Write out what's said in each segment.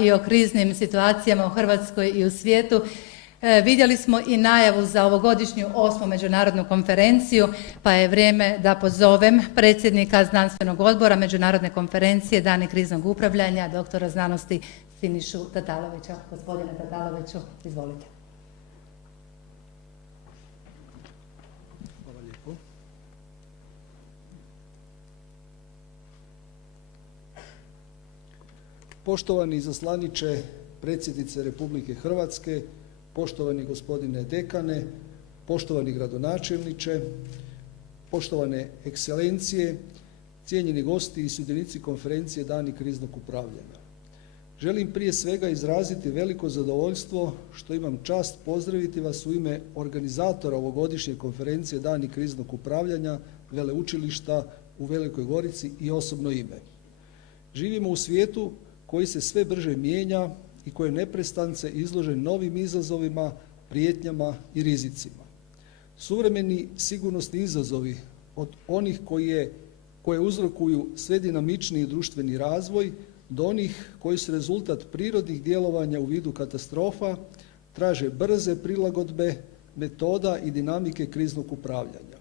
i o kriznim situacijama u Hrvatskoj i u svijetu. Vidjeli smo i najavu za ovogodišnju 8. međunarodnu konferenciju, pa je vrijeme da pozovem predsjednika Znanstvenog odbora Međunarodne konferencije Dani kriznog upravljanja, doktora znanosti Sinišu Tatalovića. Gospodine Tataloviću, izvolite. Hvala lijepo. Poštovani izaslaniče predsjednice Republike Hrvatske, poštovani gospodine dekane, poštovani gradonačelniče, poštovane ekscelencije, cijenjeni gosti i sudionici konferencije Dani kriznog upravljanja. Želim prije svega izraziti veliko zadovoljstvo što imam čast pozdraviti vas u ime organizatora ovogodišnje konferencije Dani kriznog upravljanja Veleučilišta u Velikoj Gorici i osobno ime. Živimo u svijetu koji se sve brže mijenja i koji je neprestance izložen novim izazovima, prijetnjama i rizicima. Suvremeni sigurnosni izazovi od onih koje uzrokuju sve dinamičniji društveni razvoj do onih koji su rezultat prirodnih djelovanja u vidu katastrofa traže brze prilagodbe, metoda i dinamike kriznog upravljanja.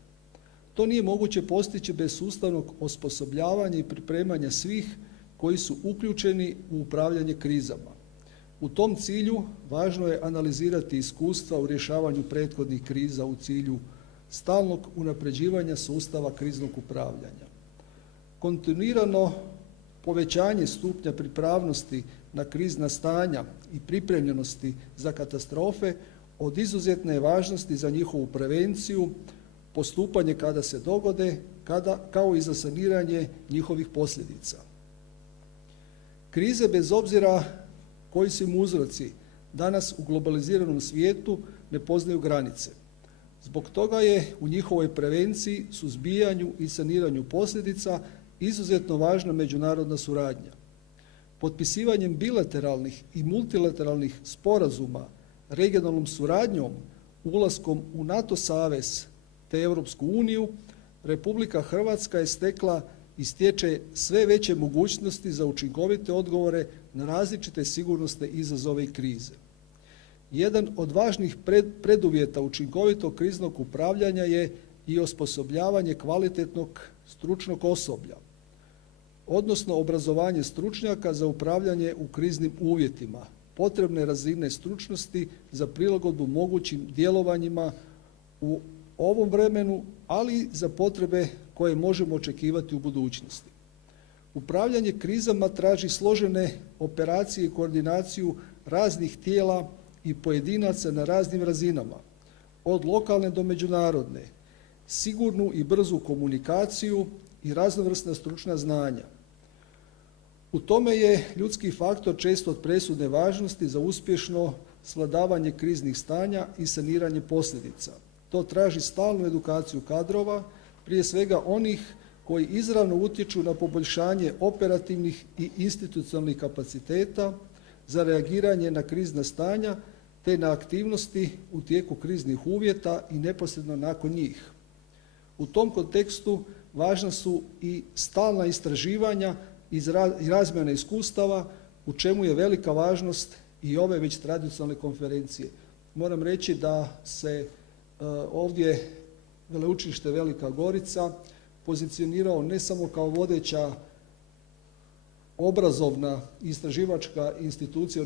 To nije moguće postići bez sustavnog osposobljavanja i pripremanja svih koji su uključeni u upravljanje krizama. U tom cilju važno je analizirati iskustva u rješavanju prethodnih kriza u cilju stalnog unapređivanja sustava kriznog upravljanja. Kontinuirano povećanje stupnja pripravnosti na krizna stanja i pripremljenosti za katastrofe od izuzetne je važnosti za njihovu prevenciju, postupanje kada se dogode, kao i za saniranje njihovih posljedica. Krize, bez obzira koji su im uzroci, danas u globaliziranom svijetu ne poznaju granice. Zbog toga je u njihovoj prevenciji, suzbijanju i saniranju posljedica izuzetno važna međunarodna suradnja. Potpisivanjem bilateralnih i multilateralnih sporazuma, regionalnom suradnjom, ulaskom u NATO savez te Europsku uniju, Republika Hrvatska je stekla i stječe sve veće mogućnosti za učinkovite odgovore na različite sigurnosne izazove i krize. Jedan od važnih preduvjeta učinkovitog kriznog upravljanja je i osposobljavanje kvalitetnog stručnog osoblja, odnosno obrazovanje stručnjaka za upravljanje u kriznim uvjetima, potrebne razine stručnosti za prilagodbu mogućim djelovanjima u ovom vremenu, ali i za potrebe koje možemo očekivati u budućnosti. Upravljanje krizama traži složene operacije i koordinaciju raznih tijela i pojedinaca na raznim razinama, od lokalne do međunarodne, sigurnu i brzu komunikaciju i raznovrsna stručna znanja. U tome je ljudski faktor često od presudne važnosti za uspješno svladavanje kriznih stanja i saniranje posljedica. To traži stalnu edukaciju kadrova, prije svega onih koji izravno utječu na poboljšanje operativnih i institucionalnih kapaciteta za reagiranje na krizna stanja te na aktivnosti u tijeku kriznih uvjeta i neposredno nakon njih. U tom kontekstu važna su i stalna istraživanja i razmjena iskustava, u čemu je velika važnost i ove već tradicionalne konferencije. Moram reći da se ovdje Veleučilište Velika Gorica pozicionirao ne samo kao vodeća obrazovna istraživačka institucija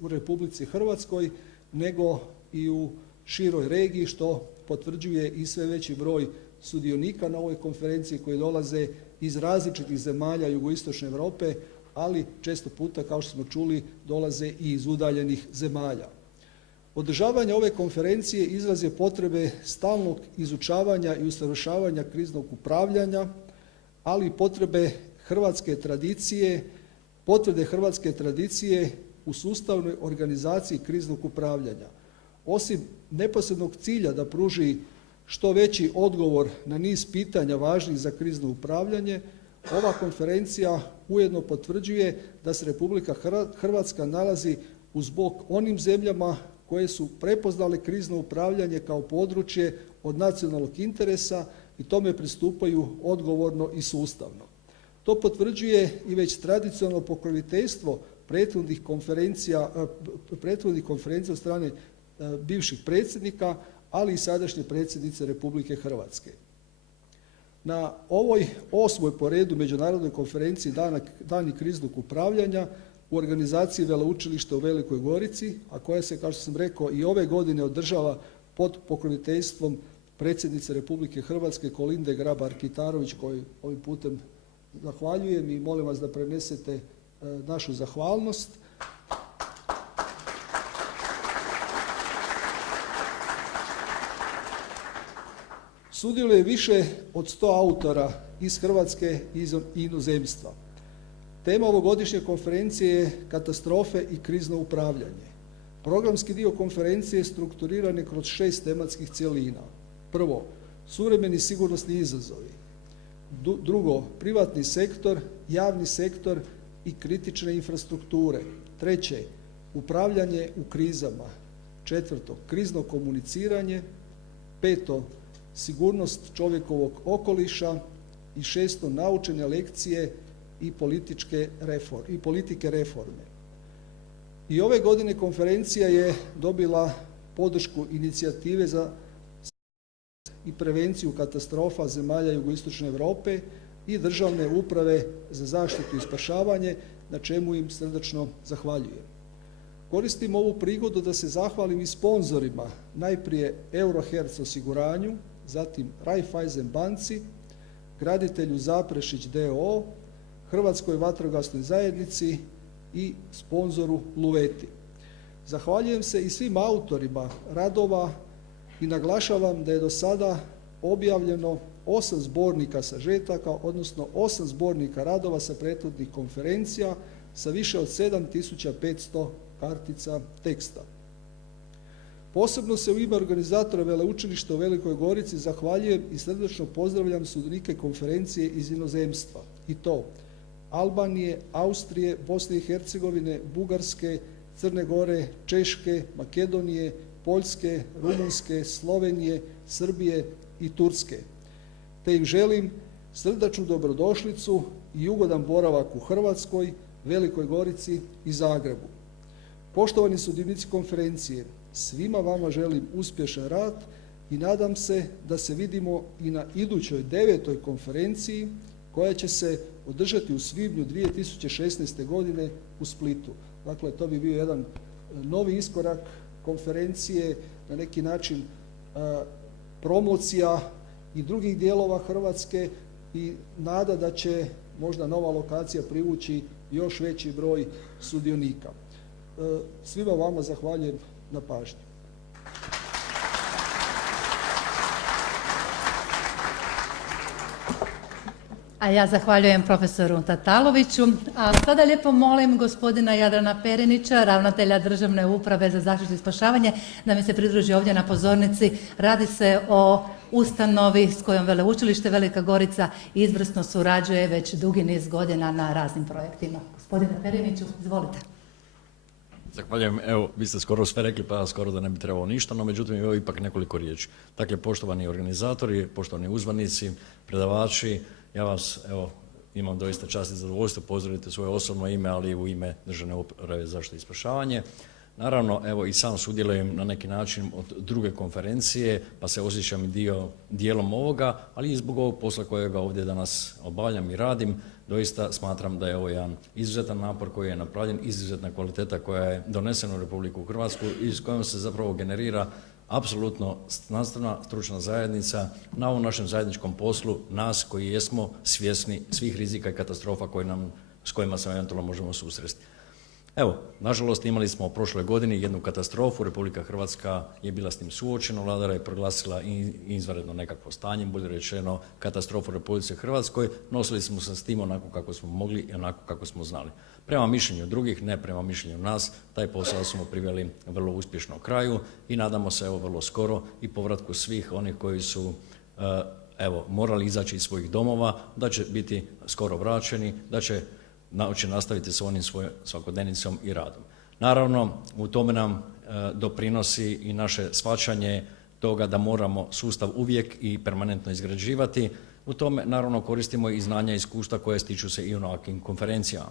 u Republici Hrvatskoj, nego i u široj regiji, što potvrđuje i sve veći broj sudionika na ovoj konferenciji koji dolaze iz različitih zemalja jugoistočne Europe, ali često puta, kao što smo čuli, dolaze i iz udaljenih zemalja. Održavanje ove konferencije izraz je potrebe stalnog izučavanja i usavršavanja kriznog upravljanja, ali i potvrde hrvatske tradicije u sustavnoj organizaciji kriznog upravljanja. Osim neposrednog cilja da pruži što veći odgovor na niz pitanja važnih za krizno upravljanje, ova konferencija ujedno potvrđuje da se Republika Hrvatska nalazi uz bok onim zemljama koje su prepoznale krizno upravljanje kao područje od nacionalnog interesa i tome pristupaju odgovorno i sustavno. To potvrđuje i već tradicionalno pokroviteljstvo prethodnih konferencija od strane bivših predsjednika, ali i sadašnje predsjednice Republike Hrvatske. Na ovoj 8. po redu međunarodnoj konferenciji Dani kriznog upravljanja u organizaciji Veleučilišta u Velikoj Gorici, a koja se, kao što sam rekao, i ove godine održava pod pokroviteljstvom predsjednice Republike Hrvatske Kolinde Grabar-Kitarović, koju ovim putem zahvaljujem i molim vas da prenesete našu zahvalnost. Sudjeluje više od 100 autora iz Hrvatske i inozemstva. Tema ovogodišnje konferencije je katastrofe i krizno upravljanje. Programski dio konferencije strukturiran je kroz 6 tematskih cjelina. Prvo, suvremeni sigurnosni izazovi. Drugo, privatni sektor, javni sektor i kritične infrastrukture. Treće, upravljanje u krizama. Četvrto, krizno komuniciranje. Peto, sigurnost čovjekovog okoliša. I šesto, naučene lekcije i politike reforme. I ove godine konferencija je dobila podršku inicijative za i prevenciju katastrofa zemalja jugoistočne Europe i državne uprave za zaštitu i spašavanje, na čemu im srdačno zahvaljujem. Koristim ovu prigodu da se zahvalim i sponzorima, najprije Euroherc osiguranju, zatim Raiffeisen banci, graditelju Zaprešić d.o.o., Hrvatskoj vatrogasnoj zajednici i sponzoru Luveti. Zahvaljujem se i svim autorima radova i naglašavam da je do sada objavljeno 8 zbornika sažetaka, odnosno 8 zbornika radova sa prethodnih konferencija sa više od 7500 kartica teksta. Posebno se u ime organizatora Veleučilišta u Velikoj Gorici zahvaljujem i srdačno pozdravljam sudionike konferencije iz inozemstva, i to Albanije, Austrije, Bosne i Hercegovine, Bugarske, Crne Gore, Češke, Makedonije, Poljske, Rumunjske, Slovenije, Srbije i Turske. Te im želim srdačnu dobrodošlicu i ugodan boravak u Hrvatskoj, Velikoj Gorici i Zagrebu. Poštovani sudionici konferencije, svima vama želim uspješan rad i nadam se da se vidimo i na idućoj 9. konferenciji koja će se održati u svibnju 2016. godine u Splitu. Dakle, to bi bio jedan novi iskorak konferencije, na neki način promocija i drugih dijelova Hrvatske i nada da će možda nova lokacija privući još veći broj sudionika. Svima vama zahvaljujem na pažnji. A ja zahvaljujem profesoru Tataloviću. A sada lijepo molim gospodina Jadrana Perinića, ravnatelja Državne uprave za zaštitu i spašavanje, da mi se pridruži ovdje na pozornici. Radi se o ustanovi s kojom Veleučilište Velika Gorica izvrsno surađuje već dugi niz godina na raznim projektima. Gospodine Periniću, izvolite. Zahvaljujem. Evo, vi ste skoro sve rekli, pa skoro da ne bi trebalo ništa, no međutim evo ipak nekoliko riječi. Dakle, poštovani organizatori, poštovani uzvanici, predavači, ja vas evo imam doista čast i zadovoljstvo pozdraviti svoje osobno ime, ali i u ime Državne uprave za zaštitu i spašavanje. Naravno, evo i sam sudjelujem na neki način od druge konferencije, pa se osjećam i dijelom ovoga, ali i zbog ovog posla kojega ovdje danas obavljam i radim. Doista smatram da je ovo jedan izuzetan napor koji je napravljen, izuzetna kvaliteta koja je donesena u Republiku Hrvatsku i s kojom se zapravo generira apsolutno znanstvena stručna zajednica na ovom našem zajedničkom poslu, nas koji jesmo svjesni svih rizika i katastrofa s kojima se eventualno možemo susresti. Evo, nažalost imali smo u prošloj godini jednu katastrofu, Republika Hrvatska je bila s tim suočena, Vlada je proglasila izvanredno nekakvo stanje, bolje rečeno katastrofu u Republici Hrvatskoj, nosili smo se s tim onako kako smo mogli i onako kako smo znali. Prema mišljenju drugih, ne prema mišljenju nas, taj posao smo priveli vrlo uspješno kraju i nadamo se evo vrlo skoro i povratku svih onih koji su morali izaći iz svojih domova, da će biti skoro vraćeni, da će nastaviti sa onim svojom svakodnevnicom i radom. Naravno, u tome nam doprinosi i naše shvaćanje toga da moramo sustav uvijek i permanentno izgrađivati. U tome naravno koristimo i znanja i iskustva koje stiču se i u ovakvim konferencijama.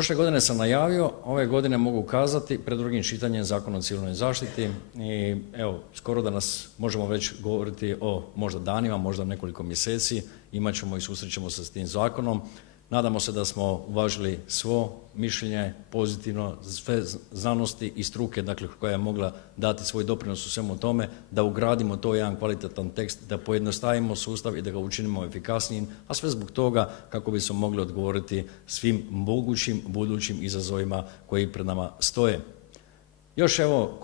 Prošle godine sam najavio, ove godine mogu kazati pred drugim čitanjem Zakona o civilnoj zaštiti i evo, skoro da nas možemo već govoriti o možda danima, možda nekoliko mjeseci, imat ćemo i susrećemo se s tim zakonom. Nadamo se da smo uvažili svo mišljenje pozitivno, sve znanosti i struke, dakle, koja je mogla dati svoj doprinos u svemu tome, da ugradimo to jedan kvalitetan tekst, da pojednostavimo sustav i da ga učinimo efikasnijim, a sve zbog toga kako bismo mogli odgovoriti svim mogućim budućim izazovima koji pred nama stoje. Još evo,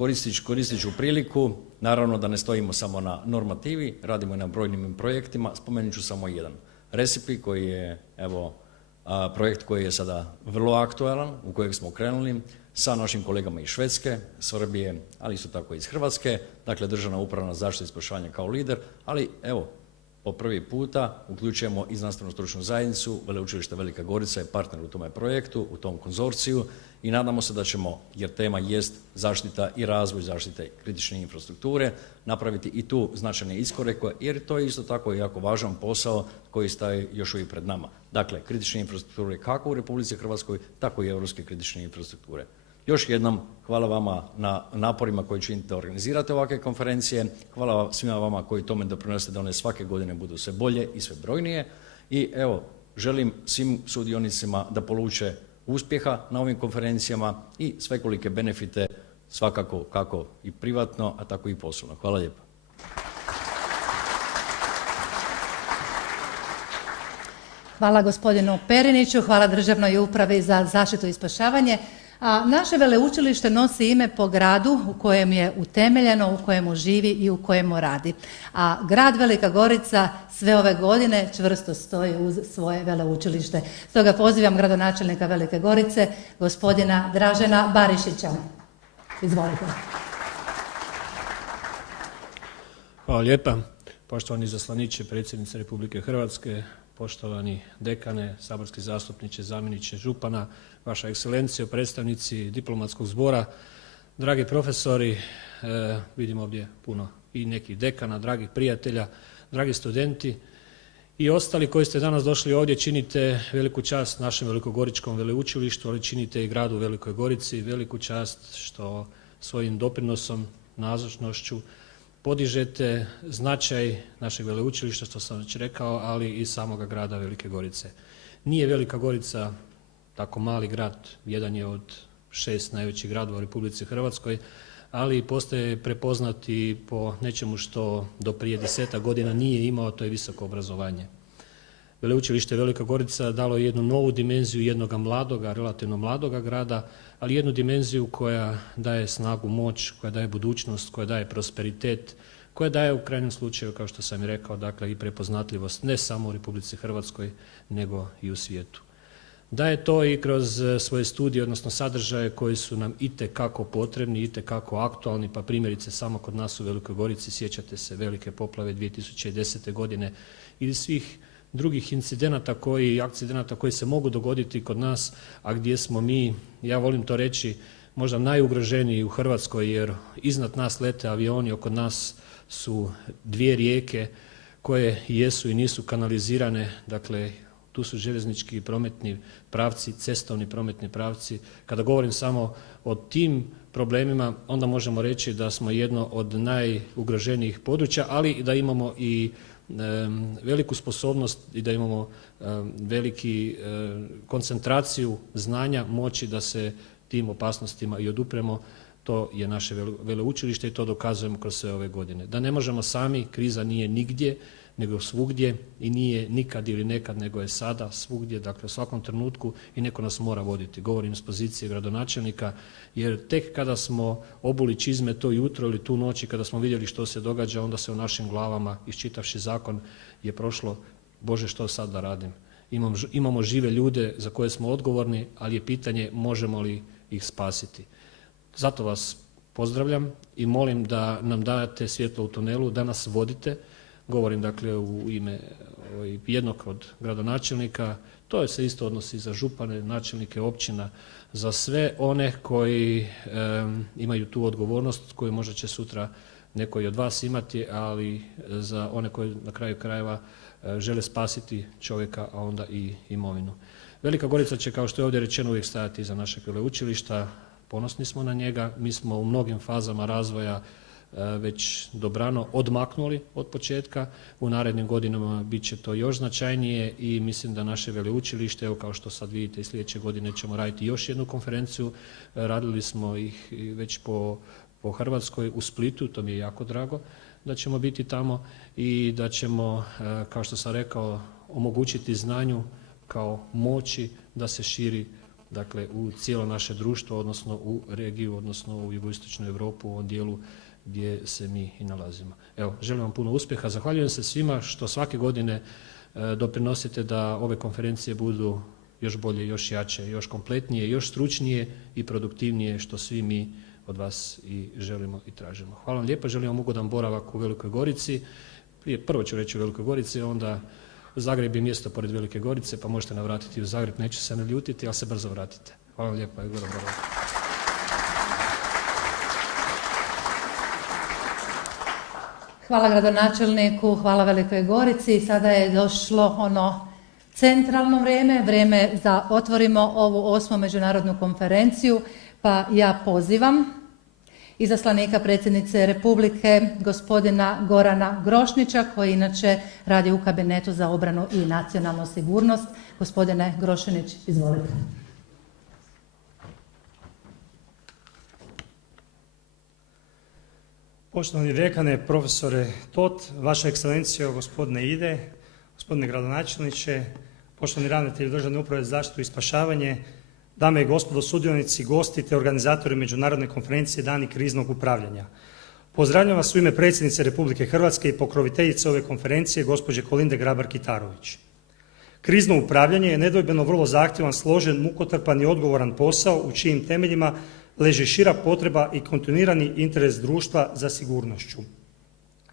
koristit ću priliku, naravno da ne stojimo samo na normativi, radimo i na brojnim projektima, spomenut ću samo jedan. Recipe koji je, evo, projekt koji je sada vrlo aktualan, u kojeg smo krenuli sa našim kolegama iz Švedske, Srbije, ali isto tako i iz Hrvatske, dakle Državna uprava za zaštitu i spašavanje kao lider, ali evo, po prvi puta uključujemo i znanstvenu stručnu zajednicu, Veleučilište Velika Gorica je partner u tome projektu, u tom konzorciju i nadamo se da ćemo, jer tema jest zaštita i razvoj zaštite kritične infrastrukture, napraviti i tu značajne iskorake, jer to je isto tako jako važan posao koji staje još uvijek pred nama. Dakle, kritične infrastrukture kako u Republici Hrvatskoj, tako i europske kritične infrastrukture. Još jednom, hvala vama na naporima koji činite da organizirate ovakve konferencije, hvala svima vama koji tome doprinosite da one svake godine budu sve bolje i sve brojnije i evo, želim svim sudionicima da poluče uspjeha na ovim konferencijama i svekolike benefite svakako kako i privatno, a tako i poslovno. Hvala lijepo. Hvala gospodinu Periniću, hvala Državnoj upravi za zaštitu i spašavanje. A naše veleučilište nosi ime po gradu u kojem je utemeljeno, u kojemu živi i u kojemu radi. A grad Velika Gorica sve ove godine čvrsto stoji uz svoje veleučilište. Stoga pozivam gradonačelnika Velike Gorice, gospodina Dražena Barišića. Izvolite. Hvala lijepa. Poštovani izaslaniče predsjednice Republike Hrvatske, poštovani dekane, saborski zastupniče, zamjeniče župana, vaša ekscelencijo, predstavnici diplomatskog zbora, dragi profesori, vidim ovdje puno i nekih dekana, dragih prijatelja, dragi studenti i ostali koji ste danas došli ovdje, činite veliku čast našem velikogoričkom veleučilištu, ali činite i gradu Velikoj Gorici veliku čast što svojim doprinosom, nazočnošću podižete značaj našeg veleučilišta, što sam već rekao, ali i samoga grada Velike Gorice. Nije Velika Gorica tako mali grad, jedan je od 6 najvećih gradova u Republici Hrvatskoj, ali postaje prepoznati po nečemu što do prije 10 godina nije imao, to je visoko obrazovanje. Veleučilište Velika Gorica dalo je jednu novu dimenziju jednoga mladoga, relativno mladoga grada, ali jednu dimenziju koja daje snagu, moć, koja daje budućnost, koja daje prosperitet, koja daje u krajnjem slučaju, kao što sam i rekao, dakle i prepoznatljivost ne samo u Republici Hrvatskoj, nego i u svijetu. Daje to i kroz svoje studije, odnosno sadržaje koji su nam itekako potrebni, itekako aktualni, pa primjerice samo kod nas u Velikoj Gorici, sjećate se velike poplave 2010. godine ili svih drugih incidenata i akcidenata koji se mogu dogoditi kod nas, a gdje smo mi, ja volim to reći, možda najugroženiji u Hrvatskoj, jer iznad nas lete avioni, oko nas su dvije rijeke koje jesu i nisu kanalizirane, dakle tu su željeznički prometni pravci, cestovni prometni pravci. Kada govorim samo o tim problemima, onda možemo reći da smo jedno od najugroženijih područja, ali da imamo i veliku sposobnost i da imamo veliki koncentraciju znanja, moći da se tim opasnostima i odupremo. To je naše veleučilište i to dokazujemo kroz sve ove godine. Da ne možemo sami, kriza nije nigdje, nego svugdje i nije nikad ili nekad, nego je sada svugdje, dakle u svakom trenutku i neko nas mora voditi. Govorim s pozicije gradonačelnika, jer tek kada smo obuli čizme to jutro ili tu noć i kada smo vidjeli što se događa, onda se u našim glavama, iščitavši zakon, je prošlo, Bože što sad da radim. Imamo žive ljude za koje smo odgovorni, ali je pitanje možemo li ih spasiti. Zato vas pozdravljam i molim da nam date svjetlo u tunelu, da nas vodite. Govorim dakle u ime jednog od gradonačelnika, to se isto odnosi za župane, načelnike općina, za sve one koji imaju tu odgovornost koju možda će sutra neko i od vas imati, ali za one koji na kraju krajeva žele spasiti čovjeka, a onda i imovinu. Velika Gorica će, kao što je ovdje rečeno, uvijek stajati iza našeg veleučilišta. Ponosni smo na njega. Mi smo u mnogim fazama razvoja već dobrano odmaknuli od početka. U narednim godinama bit će to još značajnije i mislim da naše veleučilište, evo kao što sad vidite i sljedeće godine ćemo raditi još jednu konferenciju. Radili smo ih već po Hrvatskoj u Splitu, to mi je jako drago da ćemo biti tamo i da ćemo, kao što sam rekao, omogućiti znanju kao moći da se širi, dakle, u cijelo naše društvo, odnosno u regiju, odnosno u jugoistočnu Europu, u ovom dijelu gdje se mi i nalazimo. Evo, želim vam puno uspjeha. Zahvaljujem se svima što svake godine doprinosite da ove konferencije budu još bolje, još jače, još kompletnije, još stručnije i produktivnije, što svi mi od vas i želimo i tražimo. Hvala vam lijepo, želim vam ugodan boravak u Velikoj Gorici. Prvo ću reći u Velikoj Gorici, onda Zagreb je mjesto pored Velike Gorice, pa možete navratiti u Zagreb, neću se naljutiti, ali se brzo vratite. Hvala vam lijepo i ugodan boravak. Hvala gradonačelniku, hvala Velikoj Gorici. Sada je došlo ono centralno vrijeme, vrijeme da otvorimo ovu 8. međunarodnu konferenciju, pa ja pozivam izaslanika predsjednice Republike, gospodina Gorana Grošnića, koji inače radi u Kabinetu za obranu i nacionalnu sigurnost. Gospodine Grošinić, izvolite. Poštovani dekane, profesore Tot, vaša ekscelencijo, gospodine Ide, gospodine gradonačelniče, poštovani ravnatelji Državne uprave za zaštitu i spašavanje, dame i gospodo sudionici, gosti te organizatori Međunarodne konferencije Dani kriznog upravljanja. Pozdravljam vas u ime predsjednice Republike Hrvatske i pokroviteljice ove konferencije, gospođe Kolinde Grabar-Kitarović. Krizno upravljanje je nedvojbeno vrlo zahtjevan, složen, mukotrpan i odgovoran posao u čijim temeljima leži šira potreba i kontinuirani interes društva za sigurnošću.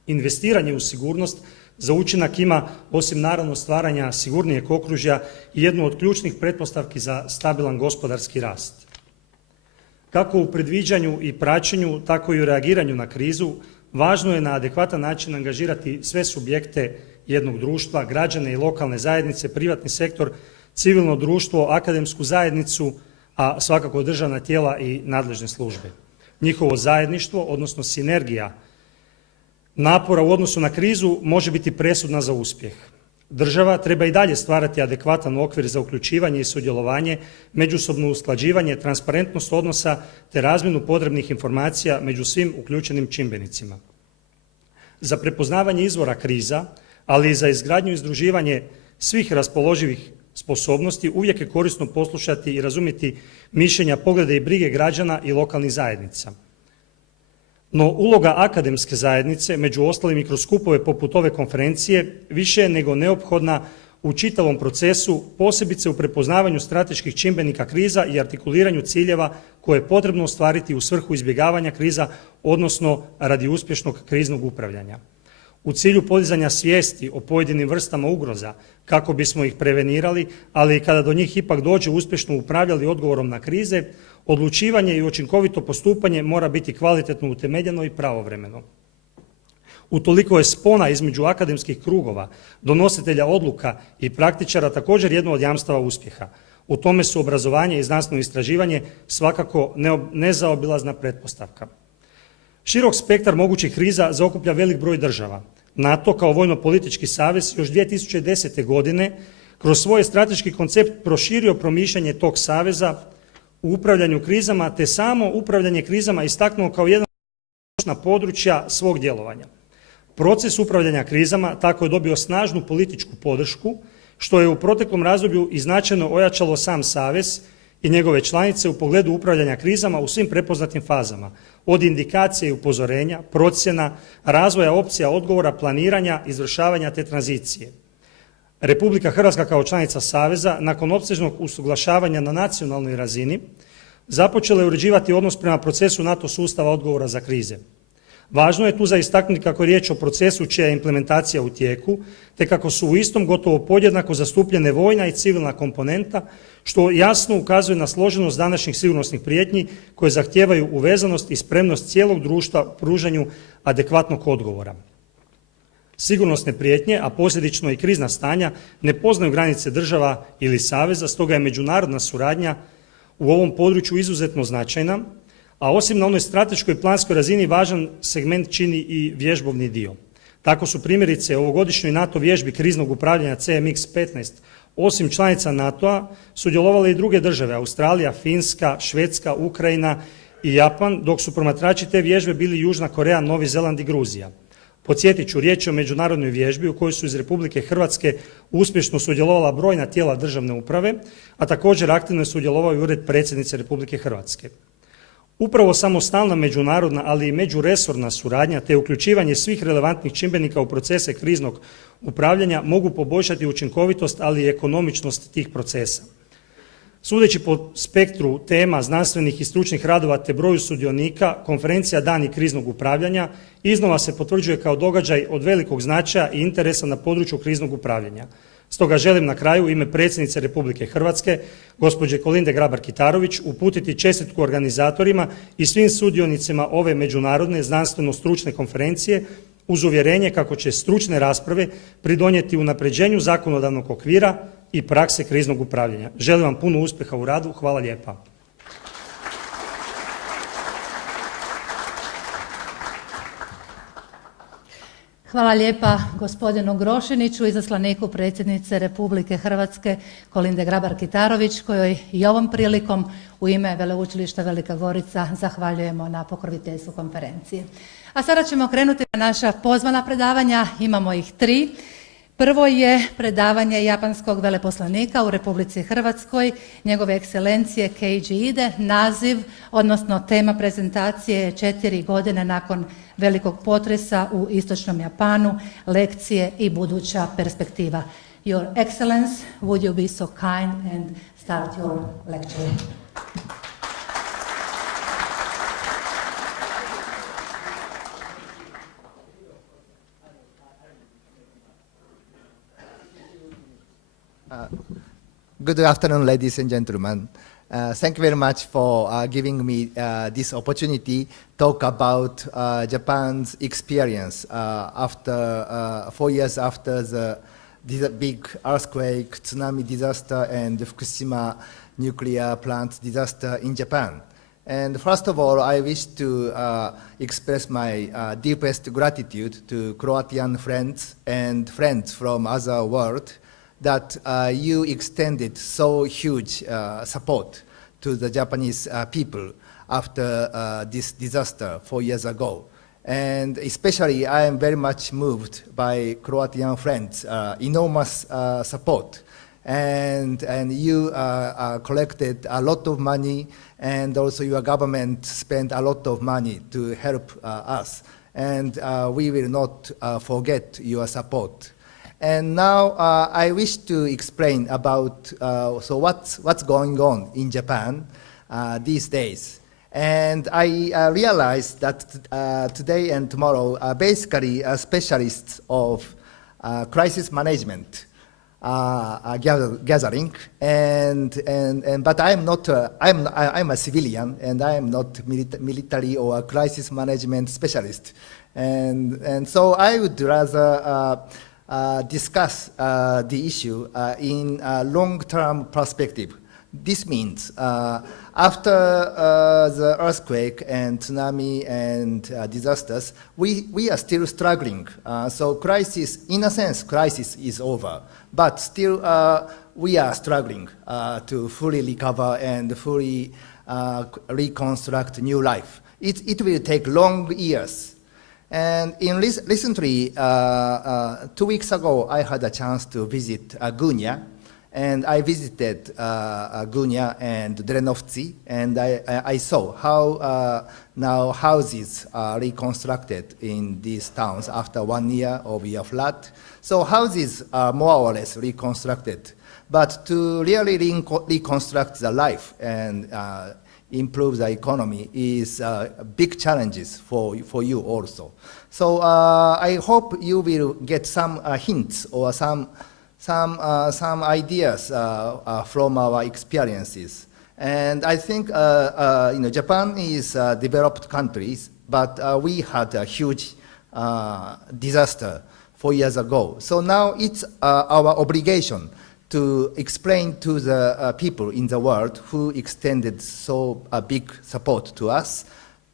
Investiranje u sigurnost za učinak ima, osim naravno stvaranja sigurnijeg okružja, i jednu od ključnih pretpostavki za stabilan gospodarski rast. Kako u predviđanju i praćenju, tako i u reagiranju na krizu, važno je na adekvatan način angažirati sve subjekte jednog društva, građane i lokalne zajednice, privatni sektor, civilno društvo, akademsku zajednicu, a svakako državna tijela i nadležne službe. Njihovo zajedništvo, odnosno sinergija napora u odnosu na krizu može biti presudna za uspjeh. Država treba i dalje stvarati adekvatan okvir za uključivanje i sudjelovanje, međusobno usklađivanje, transparentnost odnosa te razmjenu potrebnih informacija među svim uključenim čimbenicima. Za prepoznavanje izvora kriza, ali i za izgradnju i združivanje svih raspoloživih sposobnosti uvijek je korisno poslušati i razumjeti mišljenja, poglede i brige građana i lokalnih zajednica. No uloga akademske zajednice, među ostalim i kroz skupove poput ove konferencije, više je nego neophodna u čitavom procesu, posebice u prepoznavanju strateških čimbenika kriza i artikuliranju ciljeva koje je potrebno ostvariti u svrhu izbjegavanja kriza, odnosno radi uspješnog kriznog upravljanja. U cilju podizanja svijesti o pojedinim vrstama ugroza, kako bismo ih prevenirali, ali i kada do njih ipak dođe, uspješno upravljali odgovorom na krize, odlučivanje i učinkovito postupanje mora biti kvalitetno utemeljeno i pravovremeno. Utoliko je spona između akademskih krugova, donositelja odluka i praktičara također jedno od jamstava uspjeha. U tome su obrazovanje i znanstveno istraživanje svakako nezaobilazna pretpostavka. Širok spektar mogućih kriza zaokuplja velik broj država. NATO kao vojno-politički savez još 2010. godine kroz svoj strateški koncept proširio promišljanje tog saveza u upravljanju krizama, te samo upravljanje krizama istaknuo kao jedan od područja svog djelovanja. Proces upravljanja krizama tako je dobio snažnu političku podršku, što je u proteklom razdoblju i značajno ojačalo sam savez i njegove članice u pogledu upravljanja krizama u svim prepoznatim fazama, od indikacije i upozorenja, procjena, razvoja opcija odgovora, planiranja, izvršavanja te tranzicije. Republika Hrvatska kao članica Saveza, nakon opsežnog usuglašavanja na nacionalnoj razini, započela je uređivati odnos prema procesu NATO sustava odgovora za krize. Važno je tu za istaknuti kako je riječ o procesu čija je implementacija u tijeku, te kako su u istom gotovo podjednako zastupljene vojna i civilna komponenta, što jasno ukazuje na složenost današnjih sigurnosnih prijetnji koje zahtijevaju uvezanost i spremnost cijelog društva u pružanju adekvatnog odgovora. Sigurnosne prijetnje, a posljedično i krizna stanja, ne poznaju granice država ili saveza, stoga je međunarodna suradnja u ovom području izuzetno značajna, a osim na onoj strateškoj planskoj razini važan segment čini i vježbovni dio. Tako su primjerice u ovogodišnjoj NATO vježbi kriznog upravljanja CMX-15 osim članica NATO-a sudjelovale i druge države, Australija, Finska, Švedska, Ukrajina i Japan, dok su promatrači te vježbe bili Južna Koreja, Novi Zeland i Gruzija. Podsjetit ću, riječ je o međunarodnoj vježbi u kojoj su iz Republike Hrvatske uspješno sudjelovala brojna tijela državne uprave, a također aktivno je sudjelovao i Ured predsjednice Republike Hrvatske. Upravo samostalna međunarodna, ali i međuresorna suradnja te uključivanje svih relevantnih čimbenika u procese kriznog upravljanja mogu poboljšati učinkovitost, ali i ekonomičnost tih procesa. Sudeći po spektru tema znanstvenih i stručnih radova te broju sudionika, konferencija Dani kriznog upravljanja iznova se potvrđuje kao događaj od velikog značaja i interesa na području kriznog upravljanja. Stoga želim na kraju u ime predsjednice Republike Hrvatske, gospođe Kolinde Grabar-Kitarović, uputiti čestitku organizatorima i svim sudionicima ove međunarodne znanstveno-stručne konferencije uz uvjerenje kako će stručne rasprave pridonijeti unapređenju zakonodavnog okvira i prakse kriznog upravljanja. Želim vam puno uspjeha u radu. Hvala lijepa. Hvala lijepa gospodinu Grošiniću, izaslaniku predsjednice Republike Hrvatske Kolinde Grabar-Kitarović, kojoj i ovom prilikom u ime Veleučilišta Velika Gorica zahvaljujemo na pokroviteljstvu konferencije. A sada ćemo krenuti na naša pozvana predavanja, imamo ih 3. Prvo je predavanje japanskog veleposlanika u Republici Hrvatskoj, njegove ekscelencije Keiji Ide. Naziv, odnosno tema prezentacije je 4 godine nakon velikog potresa u istočnom Japanu, lekcije i buduća perspektiva. Your Excellence, would you be so kind and start your lecture? Good afternoon, ladies and gentlemen. Thank you very much for giving me this opportunity to talk about Japan's experience after 4 years after the big earthquake, tsunami disaster, and the Fukushima nuclear plant disaster in Japan. And first of all, I wish to express my deepest gratitude to Croatian friends and friends from other world that you extended so huge support to the Japanese people after this disaster 4 years ago. And especially I am very much moved by Croatian friends' enormous support. And you collected a lot of money, and also your government spent a lot of money to help us. And we will not forget your support. And now I wish to explain about so what's going on in Japan these days. And I realized that today and tomorrow are basically specialists of crisis management gathering. But I'm not. I'm a civilian, and I am not military or a crisis management specialist. And so I would rather discuss the issue in a long-term perspective. This means after the earthquake and tsunami and disasters, we are still struggling. So crisis, in a sense, crisis is over. But still we are struggling to fully recover and fully reconstruct new life. It will take long years. And recently, 2 weeks ago, I had a chance to visit Gunya, and I visited Gunya and Drenovci, and I saw how now houses are reconstructed in these towns after 1 year of your flood. So houses are more or less reconstructed, but to really reconstruct the life and improve the economy is big challenges for you also. So I hope you will get some hints or some ideas from our experiences. And I think Japan is a developed country, but we had a huge disaster 4 years ago. So now it's our obligation to explain to the people in the world who extended so big support to us,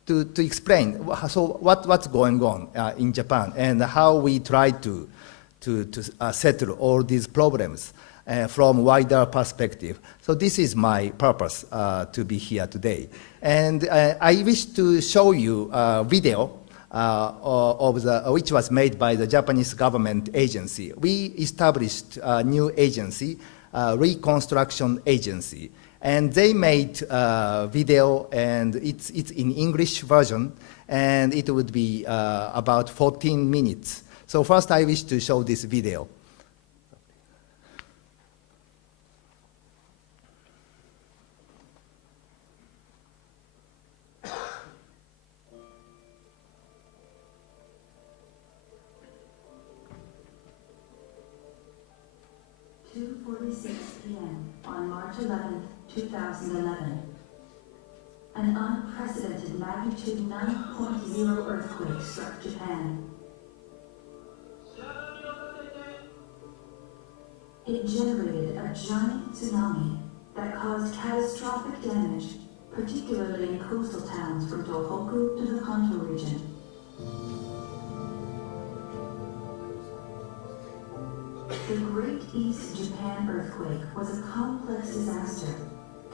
to explain what's going on in Japan and how we try to settle all these problems from wider perspective. So this is my purpose to be here today. And I wish to show you a video which was made by the Japanese government agency. We established a new agency, Reconstruction Agency, and they made video, and it's in English version, and it would be about 14 minutes. So first I wish to show this video. p.m. on March 11, 2011. An unprecedented magnitude 9.0 earthquake struck Japan. It generated a giant tsunami that caused catastrophic damage, particularly in coastal towns from Tohoku to the Kanto region. The Great East Japan earthquake was a complex disaster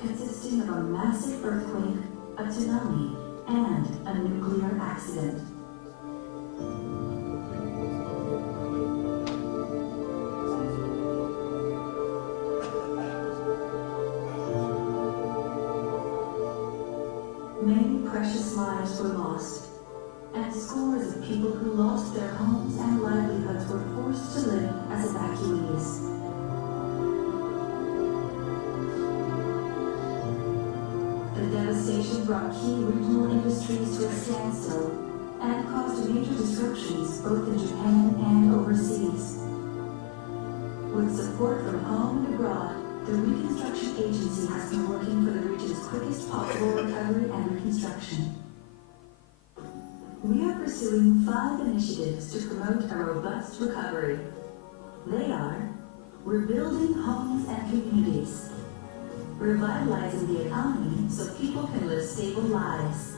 consisting of a massive earthquake, a tsunami, and a nuclear accident. Many precious lives were lost, and scores of people who lost their homes and livelihoods were forced to live as evacuees. The devastation brought key regional industries to a standstill and caused major disruptions both in Japan and overseas. With support from home and abroad, the Reconstruction Agency has been working for the region's quickest possible recovery and reconstruction. We are pursuing 5 initiatives to promote a robust recovery. They are rebuilding homes and communities, revitalizing the economy so people can live stable lives,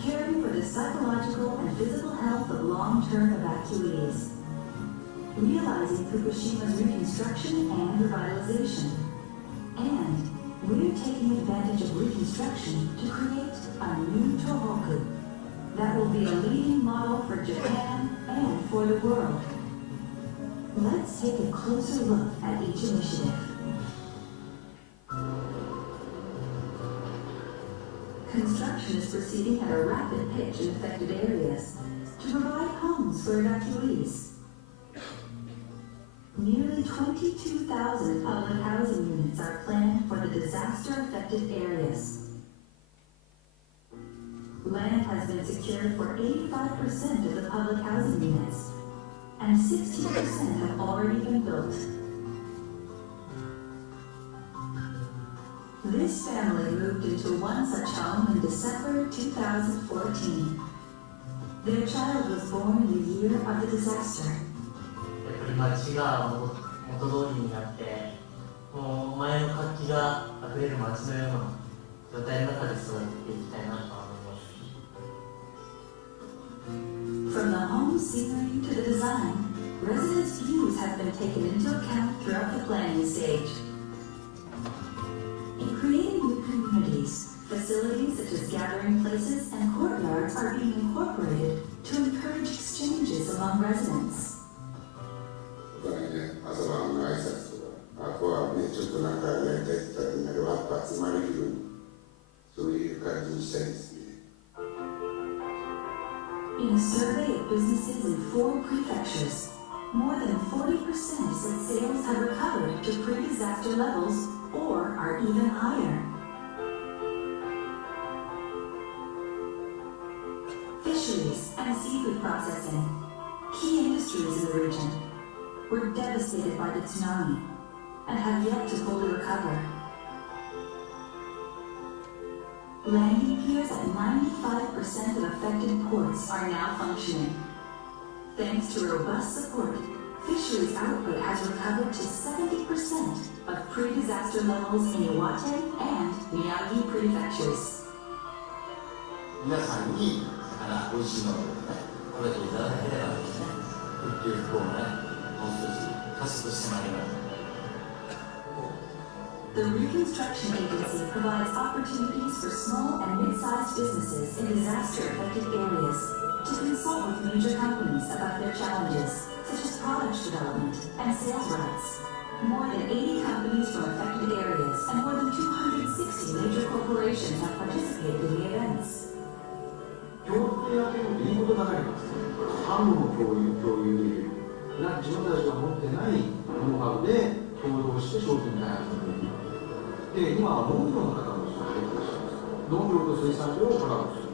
caring for the psychological and physical health of long-term evacuees, realizing Fukushima's reconstruction and revitalization, and we're taking advantage of reconstruction to create a new Tohoku that will be a leading model for Japan and for the world. Let's take a closer look at each initiative. Construction is proceeding at a rapid pitch in affected areas to provide homes for evacuees. Nearly 22,000 public housing units are planned for the disaster-affected areas. Land has been secured for 85% of the public housing units, and 60% have already been built. This family moved into one such home in December 2014. Their child was born in the year of the disaster. 街が元通りになって、もう前の活気があふれる街のような状態の中で育てていきたいなと思います。 From the home scenery to the design, residents' views have been taken into account throughout the planning stage. In creating new communities, facilities such as gathering places and courtyards are being incorporated to encourage exchanges among residents. 朝晩の挨拶とか、あとはね、ちょっとなんかやりたいって言ったらみんなでわっと集まれるように、そういう感じにしたいですね。In a survey of businesses in 4 prefectures, more than 40% said sales have recovered to pre-disaster levels or are even higher. Fisheries and seafood processing, key industries in the region, were devastated by the tsunami and have yet to fully recover. Landing piers at 95% of affected ports are now functioning. Thanks to robust support, fisheries output has recovered to 70% of pre-disaster levels in Iwate and Miyagi prefectures. 皆さんに美味しいのをね、食べていただければですね、復旧復興もね、もう少し加速してまいります。The Reconstruction Agency provides opportunities for small and mid-sized businesses in disaster-affected areas to consult with major companies about their challenges, such as product development and sales rights. More than 80 companies from affected areas and more than 260 major corporations have participated in the events. 協定宛てのリンクがあります。販路の共有できる。自分たちが持ってないノウハウで共同して商品開発ができる。で、今は農業の方も一緒に出ていらっしゃいます。農業と水産業をコラボする。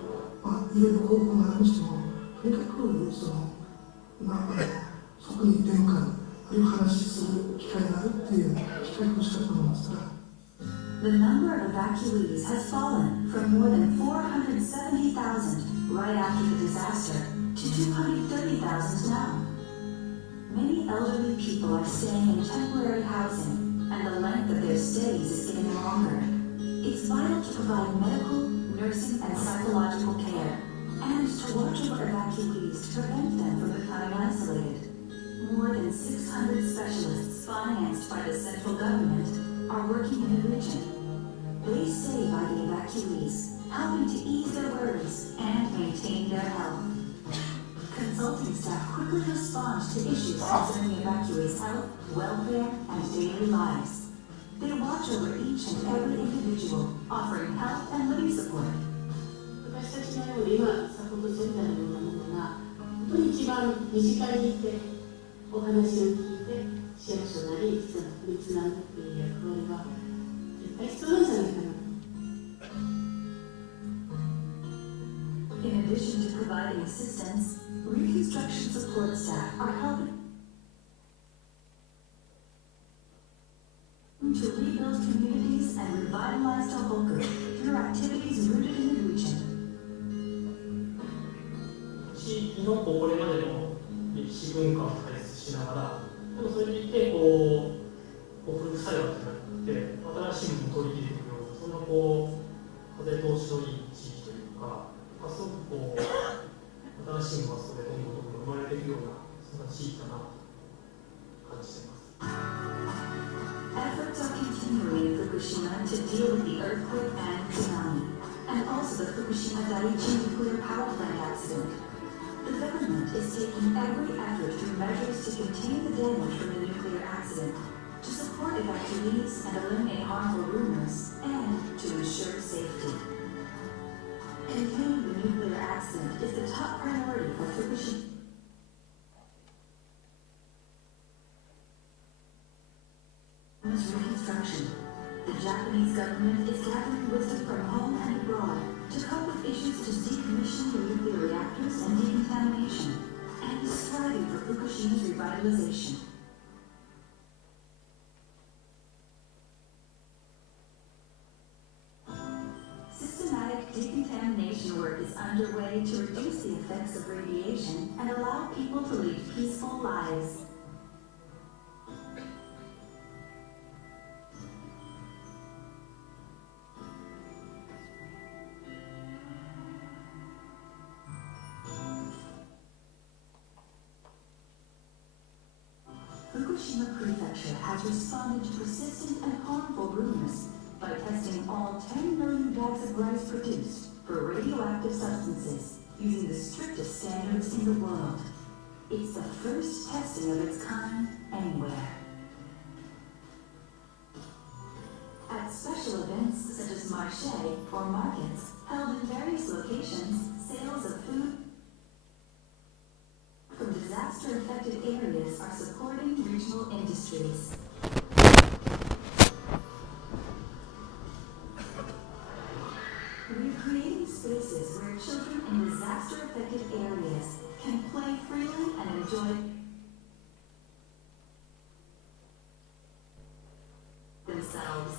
いろいろ方法があるにしても、とにかく即に転換、あるいは話しする機会があるっていう機会をしたと思いますから。The number of evacuees has fallen from more than 470,000 right after the disaster to 230,000 now. Many elderly people are staying in temporary housing, and the length of their stays is getting longer. It's vital to provide medical, nursing, and psychological care, and to watch over evacuees to prevent them from becoming isolated. More than 600 specialists financed by the central government are working in the region. They stay by the evacuees, helping to ease their worries and maintain their health. Consulting staff quickly respond to issues concerning the evacuees' health, welfare, and daily lives. They watch over each and every individual, offering health and living support. 私たちのように今サポートセンターのようなものが本当に一番身近にいてお話を聞いて市役所なり人につなぐっていう役割は絶対必要なんじゃないかな。In addition to providing assistance, reconstruction support staff are helping to rebuild communities and revitalize Tohoku through activities rooted in the region. 地域のこれまでの歴史文化を大切しながら、でもそれにいて古くさいわけじゃなくて、新しいものを取り入れていくような、そんな風通しのいい地域というか、すごく新しいものがそこでどんどん生まれていくような、そんな地域だなと感じています。Efforts are continuing in Fukushima to deal with the earthquake and tsunami, and also the Fukushima Daiichi nuclear power plant accident. The government is taking every effort through measures to contain the damage from the nuclear accident, to support evacuees and eliminate harmful rumors, and to ensure safety. Containing the nuclear accident is the top priority for Fukushima. Reconstruction. The Japanese government is gathering wisdom from home and abroad to cope with issues to decommission the nuclear reactors and decontamination, and is striving for Fukushima's revitalization. Systematic decontamination work is underway to reduce the effects of radiation and allow people to lead peaceful lives. Fukushima Prefecture has responded to persistent and harmful rumors by testing all 10 million bags of rice produced for radioactive substances using the strictest standards in the world. It's the first testing of its kind anywhere. At special events such as marché or markets held in various locations, sales of food from disaster-affected areas are supporting regional industries. We're creating spaces where children in disaster-affected areas can play freely and enjoy themselves.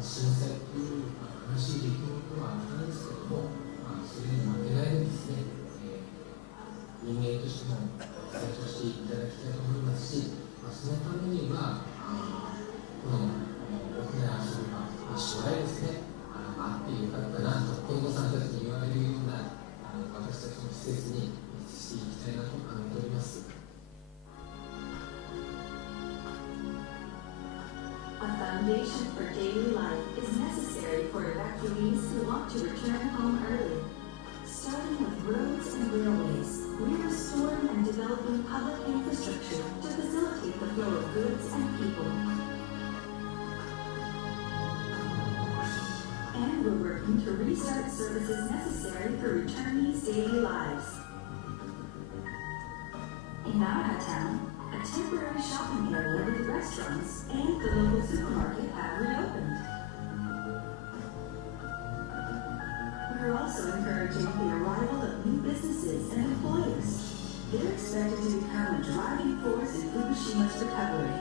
新鮮っていう foundation for daily life is necessary for evacuees who want to return home early. Starting with roads and railways, we're restoring and developing public infrastructure to facilitate the flow of goods and people. And we're working to restart services necessary for returnees' daily lives. In Naha Town, a temporary shopping area with restaurants and the local supermarket have reopened. We're also encouraging the arrival of new businesses and employers. They're expected to become a driving force in Fukushima's recovery.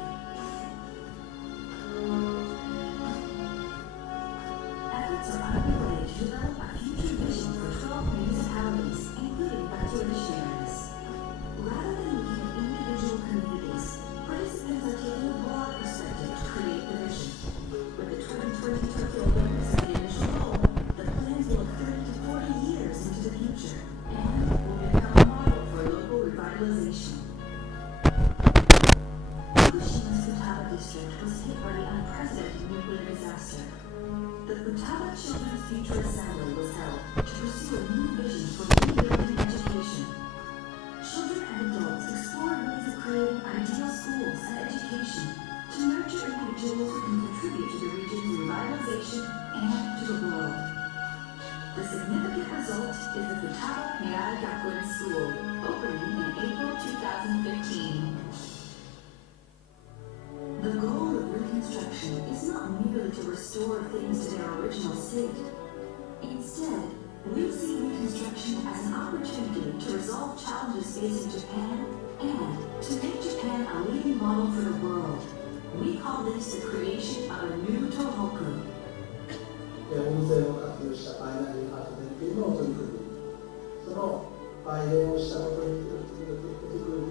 Efforts are underway to develop a future vision for 12 municipalities, including evacuation areas. Rather than looking at individual communities, participants are taking a broad perspective to create the vision. With the 2020 Tokyo Olympics as the initial goal, the plans will look 30 to 40 years into the future and will become a model for local revitalization. Fukushima's Futaba district was hit by the unprecedented nuclear disaster. The Futaba Children's Future Assembly was held to pursue a new vision for rebuilding education. Children and adults explored ways of creating ideal schools and education to nurture individuals who can contribute to the region's revitalization and to the world. The significant result is the Futaba Mirai Gakuen School, opening in April 2015. The goal of reconstruction is not merely to restore things to their original state. Instead, we see reconstruction as an opportunity to resolve challenges facing Japan and to make Japan a leading model for the world. We call this the creation of a new Tohoku. 温泉を活用したバイナリー発電というのを取り組み、その売電をしたことによる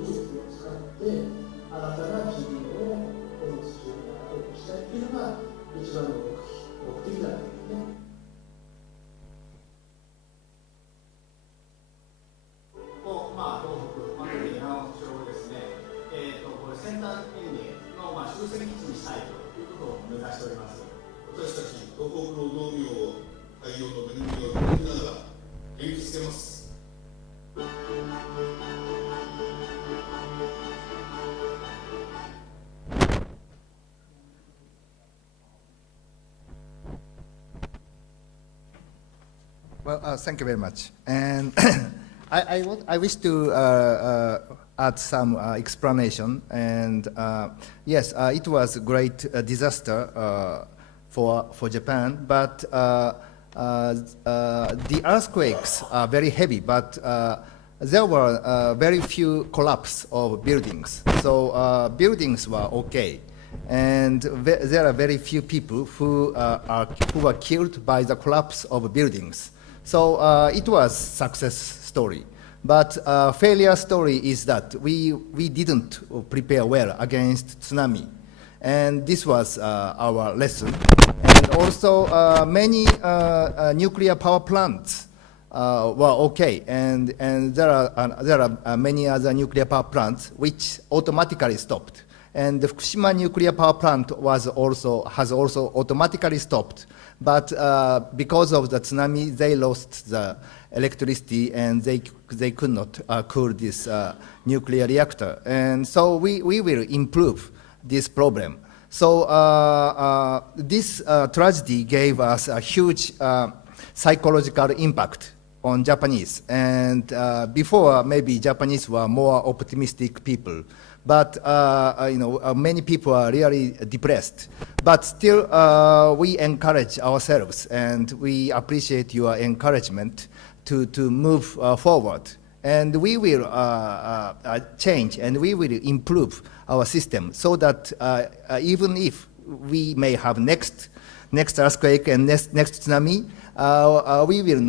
技術を使って新たな自分をこの土に当てしたいというのが一番の目的だったんですね。東北、特に山本町をですね、これセンター園芸の終戦基地にしたいということを目指しております。私たち東北の農業を海洋の恵みを守りながら元気づけます。Well, thank you very much. And I wish to add some explanation. And yes, it was a great disaster for Japan, but the earthquakes are very heavy, but there were very few collapse of buildings. So buildings were okay. And there are very few people who were killed by the collapse of buildings. So it was success story. But failure story is that we didn't prepare well against tsunami. And this was our lesson. And also many nuclear power plants were okay. And there are many other nuclear power plants which automatically stopped. And the Fukushima nuclear power plant has also automatically stopped. But because of the tsunami, they lost the electricity and they could not cool this nuclear reactor. And so we will improve this problem. So this tragedy gave us a huge psychological impact on Japanese. And before, maybe Japanese were more optimistic people. But many people are really depressed. But still, we encourage ourselves, and we appreciate your encouragement to move forward. And we will change, and we will improve our system so that even if we may have next earthquake and next tsunami, we will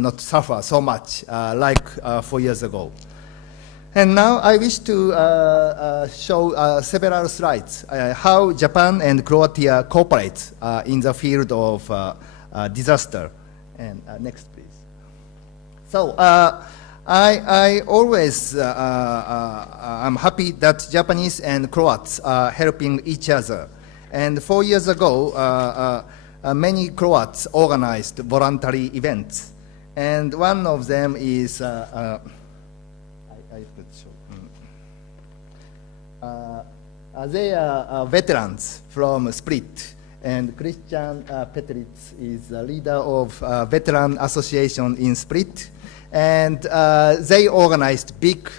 not suffer so much like 4 years ago. And now I wish to show several slides how Japan and Croatia cooperate in the field of disaster. And next, please. So I always I'm happy that Japanese and Croats are helping each other. And 4 years ago, many Croats organized voluntary events. And one of them is, I could show. They are veterans from Split. And Christian Petritz is the leader of Veteran Association in Split. And they organized big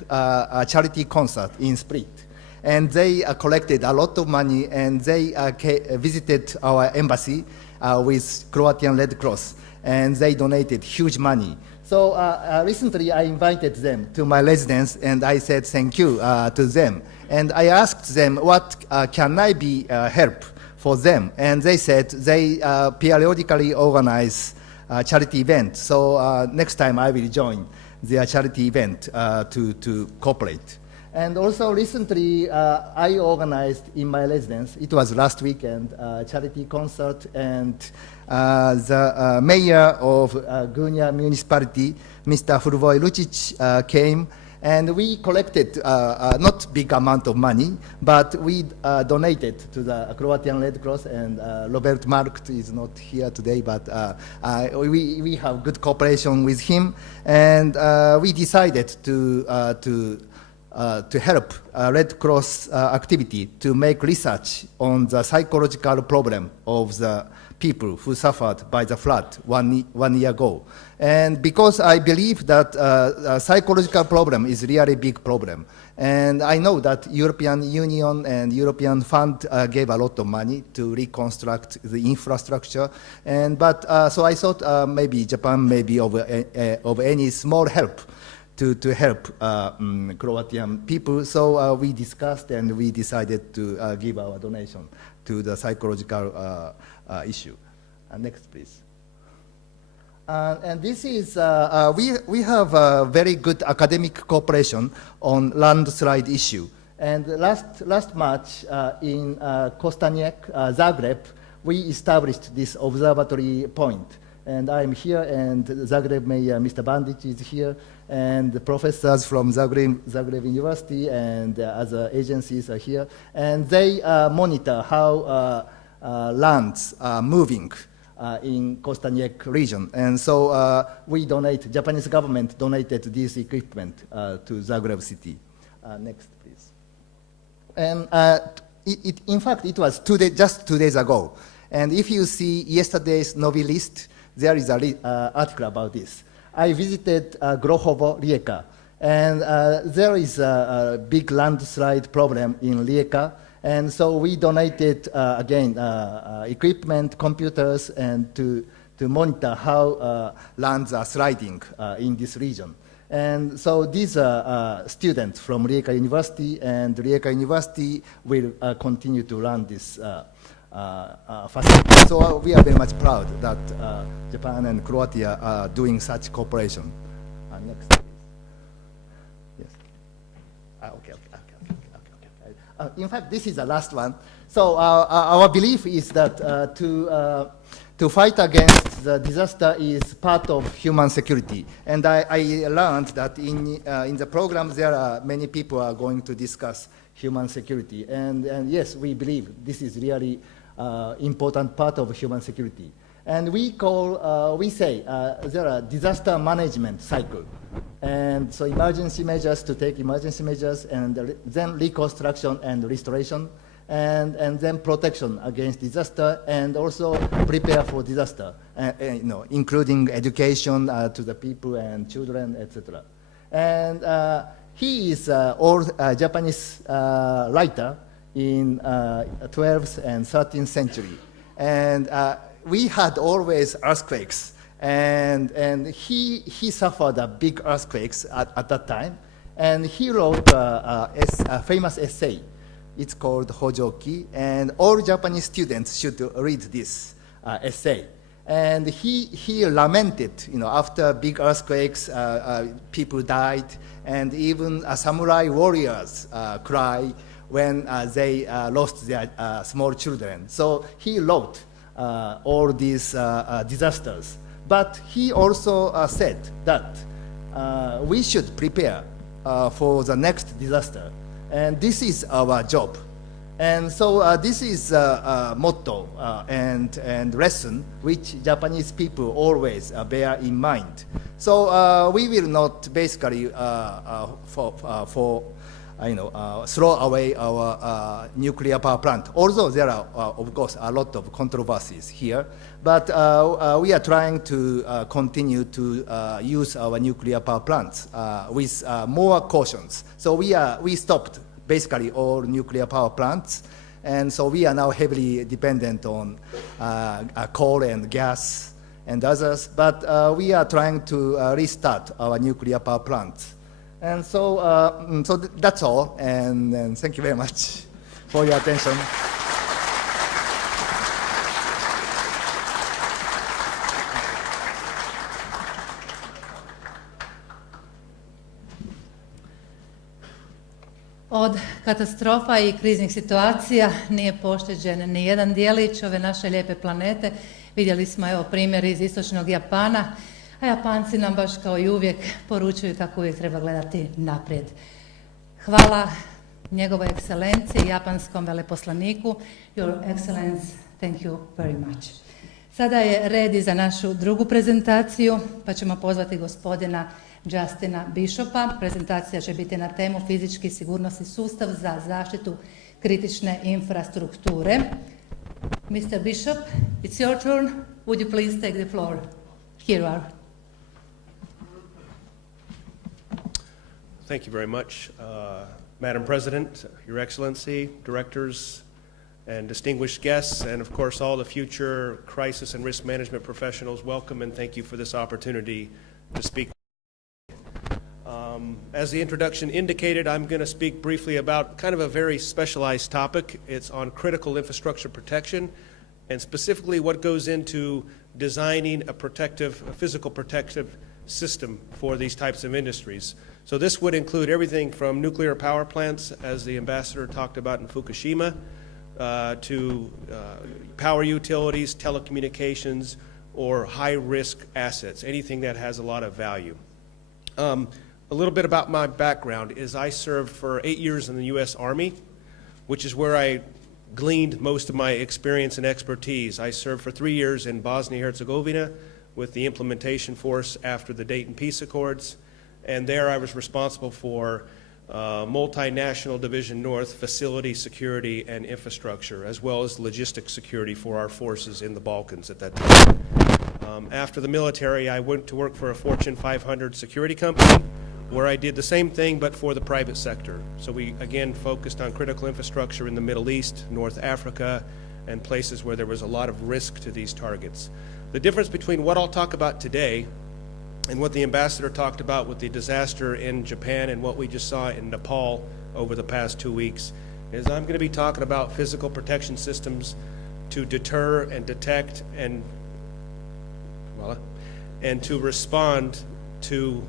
charity concert in Split. And they collected a lot of money, and they visited our embassy with Croatian Red Cross, and they donated huge money. So recently I invited them to my residence, and I said thank you to them. And I asked them what can I be help for them, and they said they periodically organize charity events. So next time I will join their charity event to cooperate. And also recently I organized in my residence, it was last weekend, charity concert, and the mayor of Gunja municipality, Mr. Hrvoje Lucic, came. And we collected not big amount of money, but we donated to the Croatian Red Cross, and Robert Markt is not here today, but we have good cooperation with him, and we decided to help Red Cross activity to make research on the psychological problem of the people who suffered by the flood one year ago. And because I believe that psychological problem is really big problem. And I know that European Union and European Fund gave a lot of money to reconstruct the infrastructure. So I thought maybe Japan may be of any small help to help Croatian people. So we discussed and we decided to give our donation to the psychological issue. Next, please. And this is, we have a very good academic cooperation on landslide issue. And last March in Kostanjek, Zagreb, we established this observatory point. And I'm here, and Zagreb Mayor Mr. Bandic is here, and the professors from Zagreb University and other agencies are here. And they monitor how lands are moving in Kostanjek region. And so Japanese government donated this equipment to Zagreb city. Next, please. And in fact, it was just 2 days ago. And if you see yesterday's Novi List, there is an article about this. I visited Grohovo, Rijeka, and there is a big landslide problem in Rijeka. And so we donated, again, equipment, computers, and to monitor how lands are sliding in this region. And so these are students from Rijeka University, and Rijeka University will continue to run this facility. So we are very much proud that Japan and Croatia are doing such cooperation. Next, please. Yes. Okay. In fact, this is the last one. So our belief is that to fight against the disaster is part of human security. And I learned that in the program there are many people are going to discuss human security. And yes, we believe this is really important part of human security. And we say there are disaster management cycle. And so emergency measures to take emergency measures, and then reconstruction and restoration, and then protection against disaster, and also prepare for disaster, including education to the people and children, etc. And he is an old Japanese writer in 12th and 13th century. And we had always earthquakes. And he suffered a big earthquakes at that time, and he wrote a famous essay. It's called Hojoki, and all Japanese students should read this essay. And he lamented, after big earthquakes, people died, and even samurai warriors cry when they lost their small children. So he wrote all these disasters. But he also said that we should prepare for the next disaster. And this is our job. And so this is a motto and lesson which Japanese people always bear in mind. So we will not basically throw away our nuclear power plant, although there are, of course, a lot of controversies here. But we are trying to continue to use our nuclear power plants with more cautions. So we stopped basically all nuclear power plants, and so we are now heavily dependent on coal and gas and others, but we are trying to restart our nuclear power plants. And so, that's all, and thank you very much for your attention. Od katastrofa i kriznih situacija nije pošteđen ni jedan dijelić ove naše lijepe planete. Vidjeli smo evo primjer iz istočnog Japana, a Japanci nam baš kao i uvijek poručuju kako uvijek treba gledati naprijed. Hvala njegovoj ekscelenciji, japanskom veleposlaniku. Your Excellence, thank you very much. Sada je red i za našu drugu prezentaciju, pa ćemo pozvati gospodina Justina Bishopa. Prezentacija će biti na temu fizički sigurnosni sustav za zaštitu kritične infrastrukture. Mr. Bishop, it's your turn. Would you please take the floor? Here you are. Thank you very much. Madam President, Your Excellency, directors, and distinguished guests, and of course all the future crisis and risk management professionals, welcome and thank you for this opportunity to speak. As the introduction indicated, I'm going to speak briefly about kind of a very specialized topic. It's on critical infrastructure protection, and specifically what goes into designing a physical protective system for these types of industries. So this would include everything from nuclear power plants, as the ambassador talked about in Fukushima, to power utilities, telecommunications, or high-risk assets, anything that has a lot of value. A little bit about my background is I served for 8 years in the U.S. Army, which is where I gleaned most of my experience and expertise. I served for 3 years in Bosnia-Herzegovina with the implementation force after the Dayton Peace Accords, and there I was responsible for multinational Division North facility security and infrastructure, as well as logistics security for our forces in the Balkans at that time. After the military, I went to work for a Fortune 500 security company, where I did the same thing but for the private sector. So we again focused on critical infrastructure in the Middle East, North Africa, and places where there was a lot of risk to these targets. The difference between what I'll talk about today and what the ambassador talked about with the disaster in Japan and what we just saw in Nepal over the past 2 weeks is I'm going to be talking about physical protection systems to deter and detect and to respond to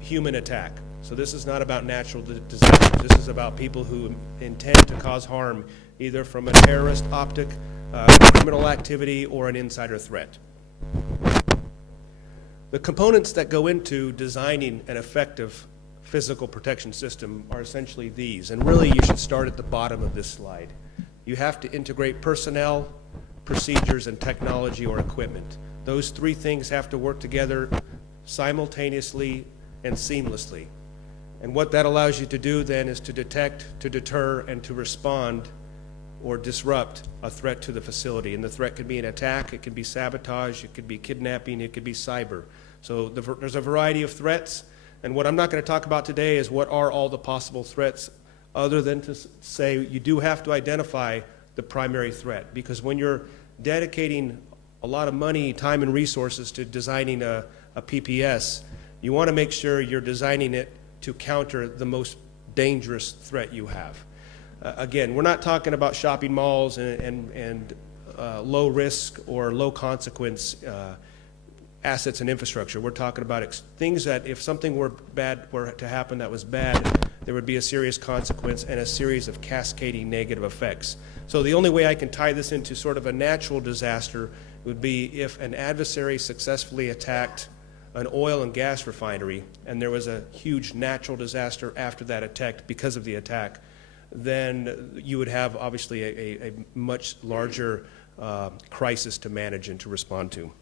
human attack. So this is not about natural disasters. This is about people who intend to cause harm, either from a terrorist optic, criminal activity, or an insider threat. The components that go into designing an effective physical protection system are essentially these, and really you should start at the bottom of this slide. You have to integrate personnel, procedures, and technology or equipment. Those three things have to work together simultaneously and seamlessly. And what that allows you to do then is to detect, to deter, and to respond or disrupt a threat to the facility. And the threat could be an attack, it could be sabotage, it could be kidnapping, it could be cyber. So there's a variety of threats, and what I'm not going to talk about today is what are all the possible threats, other than to say you do have to identify the primary threat, because when you're dedicating a lot of money, time, and resources to designing a PPS, you want to make sure you're designing it to counter the most dangerous threat you have. Again, we're not talking about shopping malls and low risk or low consequence assets and infrastructure. We're talking about things that if something were to happen that was bad, there would be a serious consequence and a series of cascading negative effects. So the only way I can tie this into sort of a natural disaster would be if an adversary successfully attacked an oil and gas refinery, and there was a huge natural disaster after that attack because of the attack, then you would have obviously a much larger crisis to manage and to respond to.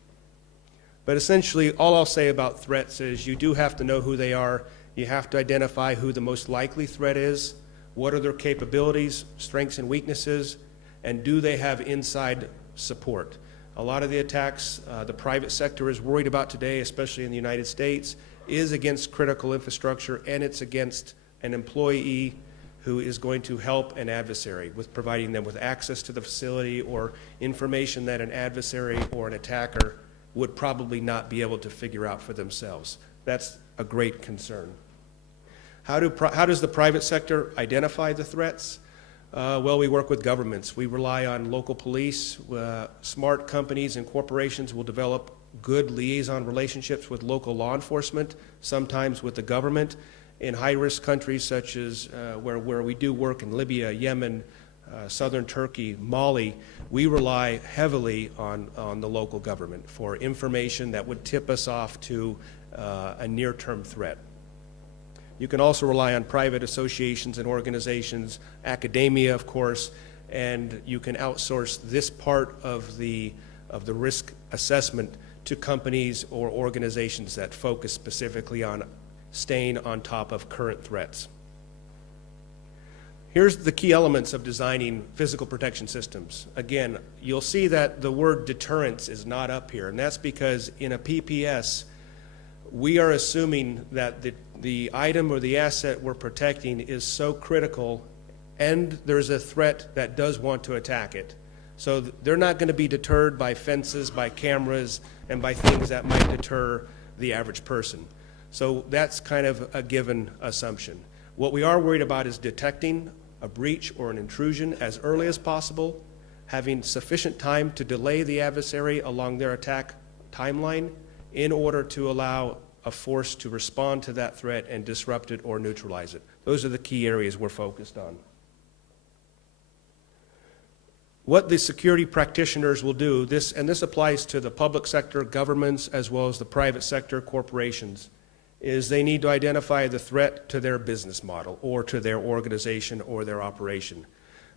But essentially, all I'll say about threats is you do have to know who they are. You have to identify who the most likely threat is, what are their capabilities, strengths and weaknesses, and do they have inside support. A lot of the attacks the private sector is worried about today, especially in the United States, is against critical infrastructure, and it's against an employee who is going to help an adversary with providing them with access to the facility or information that an adversary or an attacker would probably not be able to figure out for themselves. That's a great concern. How does the private sector identify the threats? Well, we work with governments. We rely on local police. Smart companies and corporations will develop good liaison relationships with local law enforcement, sometimes with the government. In high-risk countries such as where we do work in Libya, Yemen, southern Turkey, Mali, we rely heavily on the local government for information that would tip us off to a near-term threat. You can also rely on private associations and organizations, academia, of course, and you can outsource this part of the risk assessment to companies or organizations that focus specifically on staying on top of current threats. Here's the key elements of designing physical protection systems. Again, you'll see that the word deterrence is not up here, and that's because in a PPS, we are assuming that the item or the asset we're protecting is so critical and there's a threat that does want to attack it. So they're not going to be deterred by fences, by cameras, and by things that might deter the average person. So that's kind of a given assumption. What we are worried about is detecting a breach or an intrusion as early as possible, having sufficient time to delay the adversary along their attack timeline in order to allow a force to respond to that threat and disrupt it or neutralize it. Those are the key areas we're focused on. What the security practitioners will do, and this applies to the public sector, governments, as well as the private sector, corporations, is they need to identify the threat to their business model or to their organization or their operation.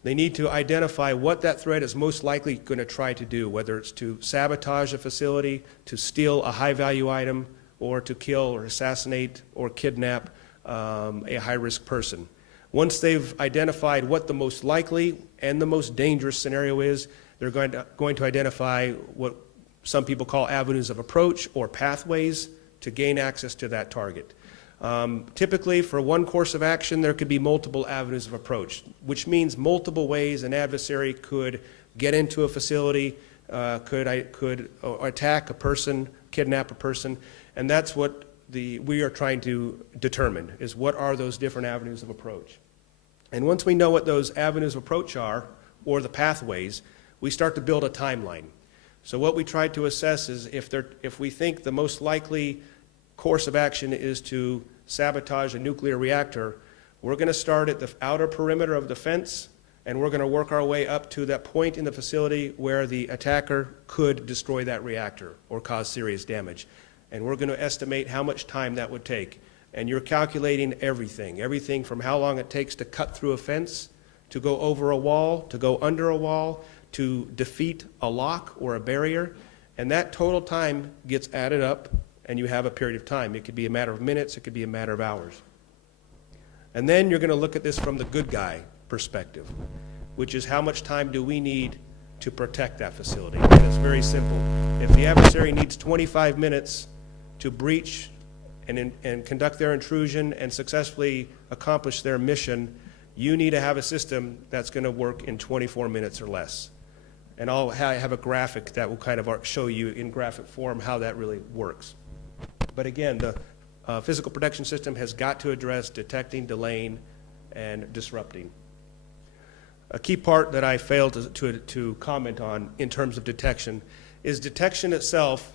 They need to identify what that threat is most likely going to try to do, whether it's to sabotage a facility, to steal a high-value item, or to kill or assassinate or kidnap a high-risk person. Once they've identified what the most likely and the most dangerous scenario is, they're going to identify what some people call avenues of approach or pathways to gain access to that target. Typically, for one course of action, there could be multiple avenues of approach, which means multiple ways an adversary could get into a facility, could attack a person, kidnap a person, and that's what we are trying to determine, is what are those different avenues of approach. And once we know what those avenues of approach are, or the pathways, we start to build a timeline. So what we try to assess is if we think the most likely course of action is to sabotage a nuclear reactor, we're going to start at the outer perimeter of the fence, and we're going to work our way up to that point in the facility where the attacker could destroy that reactor or cause serious damage. And we're going to estimate how much time that would take. And you're calculating everything from how long it takes to cut through a fence, to go over a wall, to go under a wall, to defeat a lock or a barrier. And that total time gets added up, and you have a period of time. It could be a matter of minutes, it could be a matter of hours. And then you're going to look at this from the good guy perspective, which is how much time do we need to protect that facility. And it's very simple. If the adversary needs 25 minutes to breach and conduct their intrusion and successfully accomplish their mission, you need to have a system that's going to work in 24 minutes or less. And I'll have a graphic that will kind of show you in graphic form how that really works. But again, the physical protection system has got to address detecting, delaying, and disrupting. A key part that I failed to comment on in terms of detection is detection itself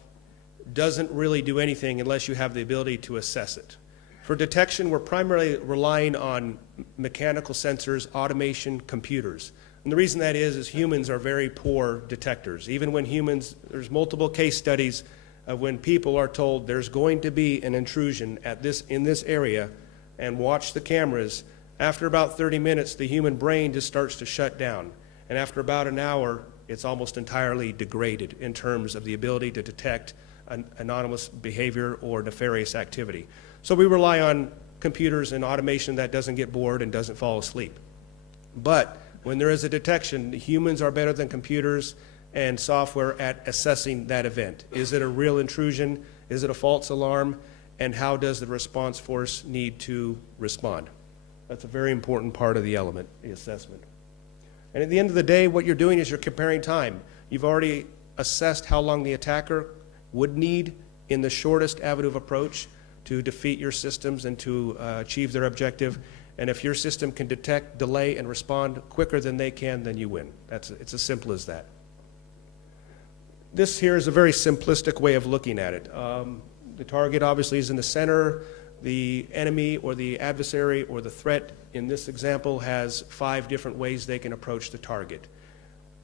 doesn't really do anything unless you have the ability to assess it. For detection, we're primarily relying on mechanical sensors, automation, computers. And the reason that is humans are very poor detectors. Even when humans, there's multiple case studies of when people are told there's going to be an intrusion in this area and watch the cameras. After about 30 minutes, the human brain just starts to shut down. And after about an hour, it's almost entirely degraded in terms of the ability to detect anonymous behavior or nefarious activity. So we rely on computers and automation that doesn't get bored and doesn't fall asleep. But when there is a detection, humans are better than computers and software at assessing that event. Is it a real intrusion? Is it a false alarm? And how does the response force need to respond? That's a very important part of the element, the assessment. And at the end of the day, what you're doing is you're comparing time. You've already assessed how long the attacker would need in the shortest avenue of approach to defeat your systems and to achieve their objective. And if your system can detect, delay, and respond quicker than they can, then you win. It's as simple as that. This here is a very simplistic way of looking at it. The target obviously is in the center. The enemy or the adversary or the threat in this example has 5 different ways they can approach the target.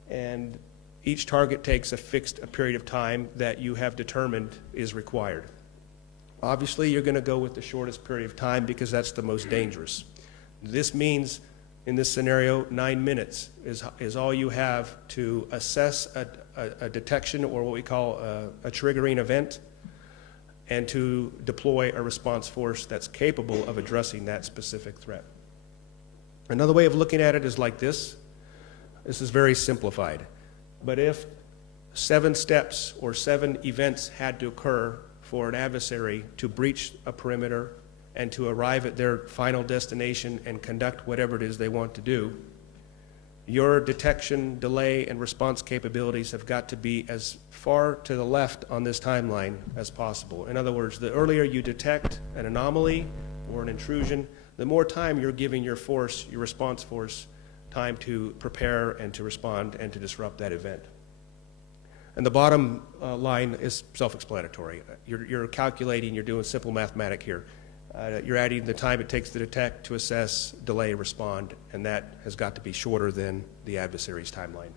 And each target takes a fixed period of time that you have determined is required. Obviously, you're going to go with the shortest period of time because that's the most dangerous. This means, in this scenario, 9 minutes is all you have to assess a detection or what we call a triggering event, and to deploy a response force that's capable of addressing that specific threat. Another way of looking at it is like this. This is very simplified. But if 7 steps or 7 events had to occur for an adversary to breach a perimeter and to arrive at their final destination and conduct whatever it is they want to do, your detection, delay, and response capabilities have got to be as far to the left on this timeline as possible. In other words, the earlier you detect an anomaly or an intrusion, the more time you're giving your force, your response force, time to prepare and to respond and to disrupt that event. And the bottom line is self-explanatory. You're calculating, you're doing simple mathematics here. You're adding the time it takes to detect, to assess, delay, respond, and that has got to be shorter than the adversary's timeline.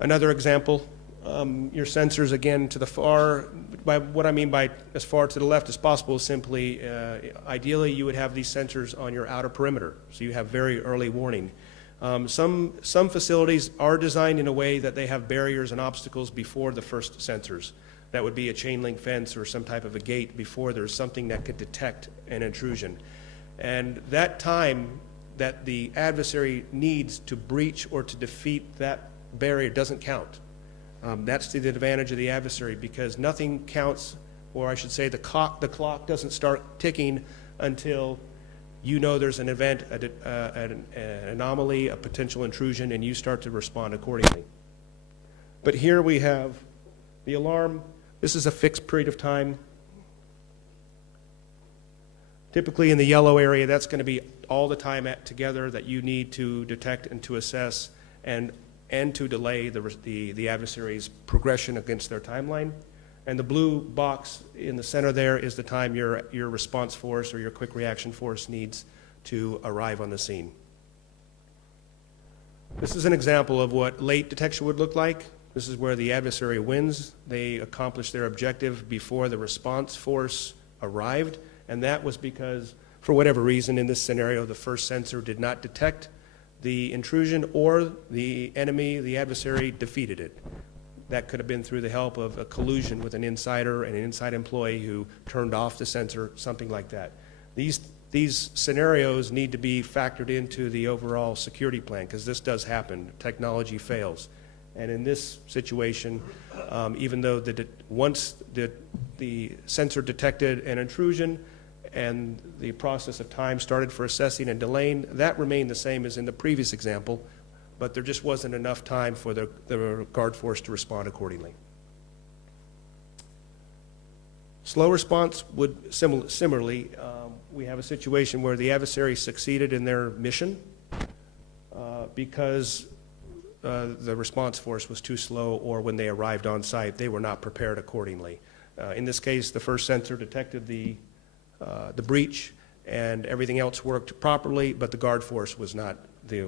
Another example, your sensors, again, to the far, by what I mean by as far to the left as possible is simply, ideally you would have these sensors on your outer perimeter, so you have very early warning. Some facilities are designed in a way that they have barriers and obstacles before the first sensors. That would be a chain link fence or some type of a gate before there's something that could detect an intrusion. And that time that the adversary needs to breach or to defeat that barrier doesn't count. That's to the advantage of the adversary because nothing counts, or I should say the clock doesn't start ticking until you know there's an event, an anomaly, a potential intrusion, and you start to respond accordingly. But here we have the alarm. This is a fixed period of time. Typically in the yellow area, that's going to be all the time together that you need to detect and to assess and to delay the adversary's progression against their timeline. And the blue box in the center there is the time your response force or your quick reaction force needs to arrive on the scene. This is an example of what late detection would look like. This is where the adversary wins. They accomplished their objective before the response force arrived, and that was because, for whatever reason in this scenario, the first sensor did not detect the intrusion or the enemy, the adversary, defeated it. That could have been through the help of a collusion with an insider and an inside employee who turned off the sensor, something like that. These scenarios need to be factored into the overall security plan because this does happen. Technology fails. And in this situation, even though once the sensor detected an intrusion and the process of time started for assessing and delaying, that remained the same as in the previous example, but there just wasn't enough time for the guard force to respond accordingly. Slow response would similarly, we have a situation where the adversary succeeded in their mission because the response force was too slow, or when they arrived on site, they were not prepared accordingly. In this case, the first sensor detected the breach, and everything else worked properly, but the guard force was not the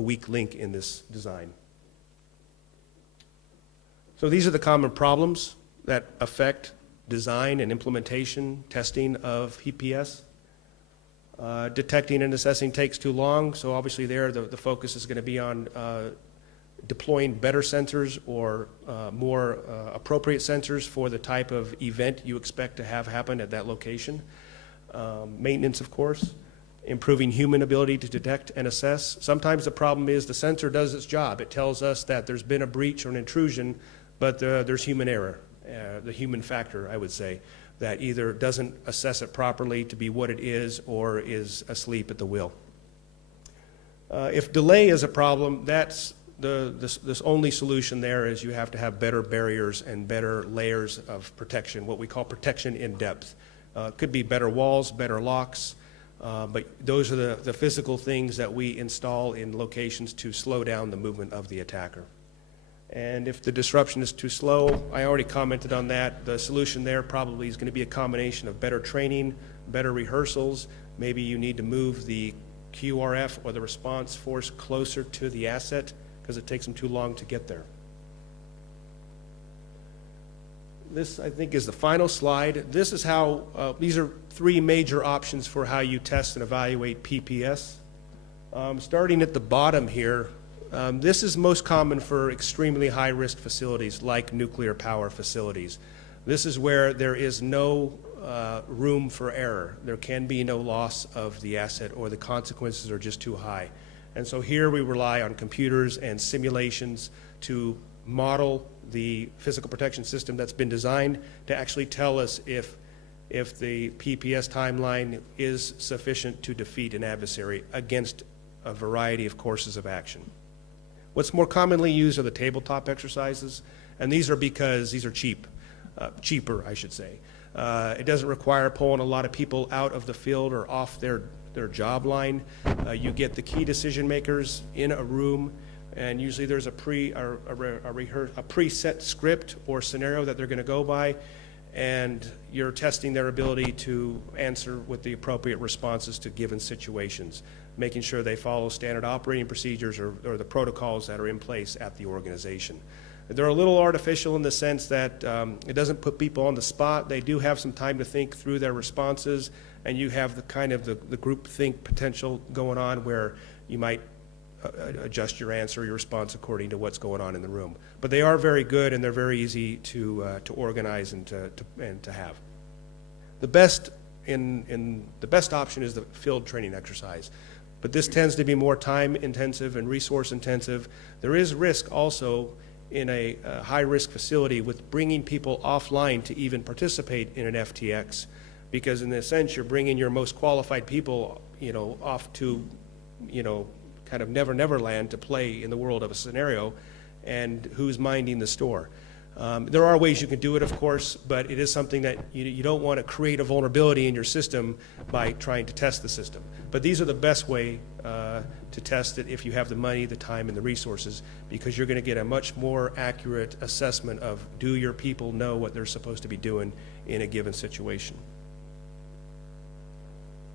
weak link in this design. So these are the common problems that affect design and implementation, testing of PPS. Detecting and assessing takes too long, so obviously there the focus is going to be on deploying better sensors or more appropriate sensors for the type of event you expect to have happen at that location. Maintenance, of course, improving human ability to detect and assess. Sometimes the problem is the sensor does its job. It tells us that there's been a breach or an intrusion, but there's human error, the human factor, I would say, that either doesn't assess it properly to be what it is or is asleep at the wheel. If delay is a problem, that's this only solution there is you have to have better barriers and better layers of protection, what we call protection in depth. Could be better walls, better locks, but those are the physical things that we install in locations to slow down the movement of the attacker. And if the disruption is too slow, I already commented on that. The solution there probably is going to be a combination of better training, better rehearsals. Maybe you need to move the QRF or the response force closer to the asset because it takes them too long to get there. This, I think, is the final slide. This is how, these are three major options for how you test and evaluate PPS. Starting at the bottom here, this is most common for extremely high-risk facilities like nuclear power facilities. This is where there is no room for error. There can be no loss of the asset or the consequences are just too high. And so here we rely on computers and simulations to model the physical protection system that's been designed to actually tell us if the PPS timeline is sufficient to defeat an adversary against a variety of courses of action. What's more commonly used are the tabletop exercises, and these are because these are cheaper, I should say. It doesn't require pulling a lot of people out of the field or off their job line. You get the key decision makers in a room, and usually there's a preset script or scenario that they're going to go by, and you're testing their ability to answer with the appropriate responses to given situations, making sure they follow standard operating procedures or the protocols that are in place at the organization. They're a little artificial in the sense that it doesn't put people on the spot. They do have some time to think through their responses, and you have the kind of the group think potential going on where you might adjust your answer, your response according to what's going on in the room. But they are very good, and they're very easy to organize and to have. The best option is the field training exercise. But this tends to be more time-intensive and resource-intensive. There is risk also in a high-risk facility with bringing people offline to even participate in an FTX, because in a sense you're bringing your most qualified people, off to, kind of never land to play in the world of a scenario, and who's minding the store. There are ways you can do it, of course, but it is something that you don't want to create a vulnerability in your system by trying to test the system. But these are the best way to test it if you have the money, the time, and the resources, because you're going to get a much more accurate assessment of do your people know what they're supposed to be doing in a given situation.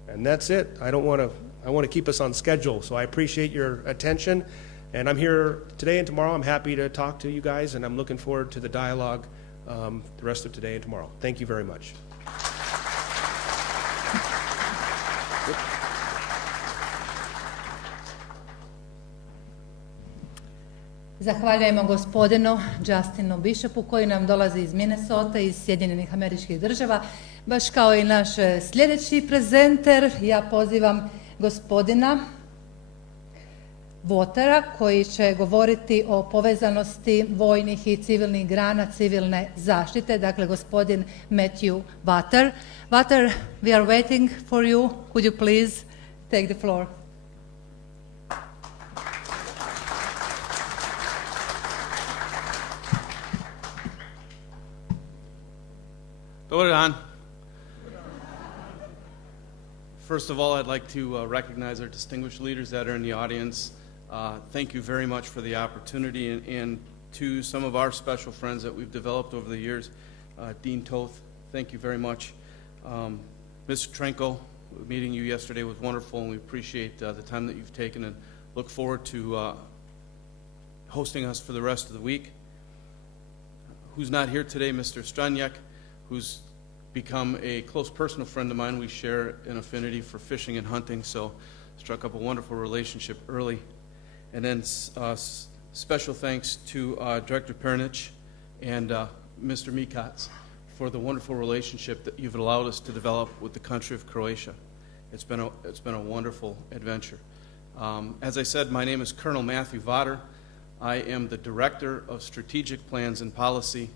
And that's it. I want to keep us on schedule, so I appreciate your attention. And I'm here today and tomorrow. I'm happy to talk to you guys, and I'm looking forward to the dialogue the rest of today and tomorrow. Thank you very much. Zahvaljujemo gospodinu Justinu Bishopu koji nam dolazi iz Minnesota, iz Sjedinjenih Američkih Država. Baš kao i naš sljedeći prezenter, ja pozivam gospodina Watera koji će govoriti o povezanosti vojnih i civilnih grana civilne zaštite, dakle gospodin Matthew Water. Water, we are waiting for you. Could you please take the floor? Dobar dan. First of all, I'd like to recognize our distinguished leaders that are in the audience. Thank you very much for the opportunity, and to some of our special friends that we've developed over the years. Dean Toth, thank you very much. Mr. Trenko, meeting you yesterday was wonderful, and we appreciate the time that you've taken and look forward to hosting us for the rest of the week. who's not here today, Mr. Stranjak, who's become a close personal friend of mine. We share an affinity for fishing and hunting, so struck up a wonderful relationship early. And then special thanks to Director Pernich and Mr. Mikats for the wonderful relationship that you've allowed us to develop with the country of Croatia. It's been a wonderful adventure. As I said, my name is Colonel Matthew Votter. I am the Director of Strategic Plans and Policy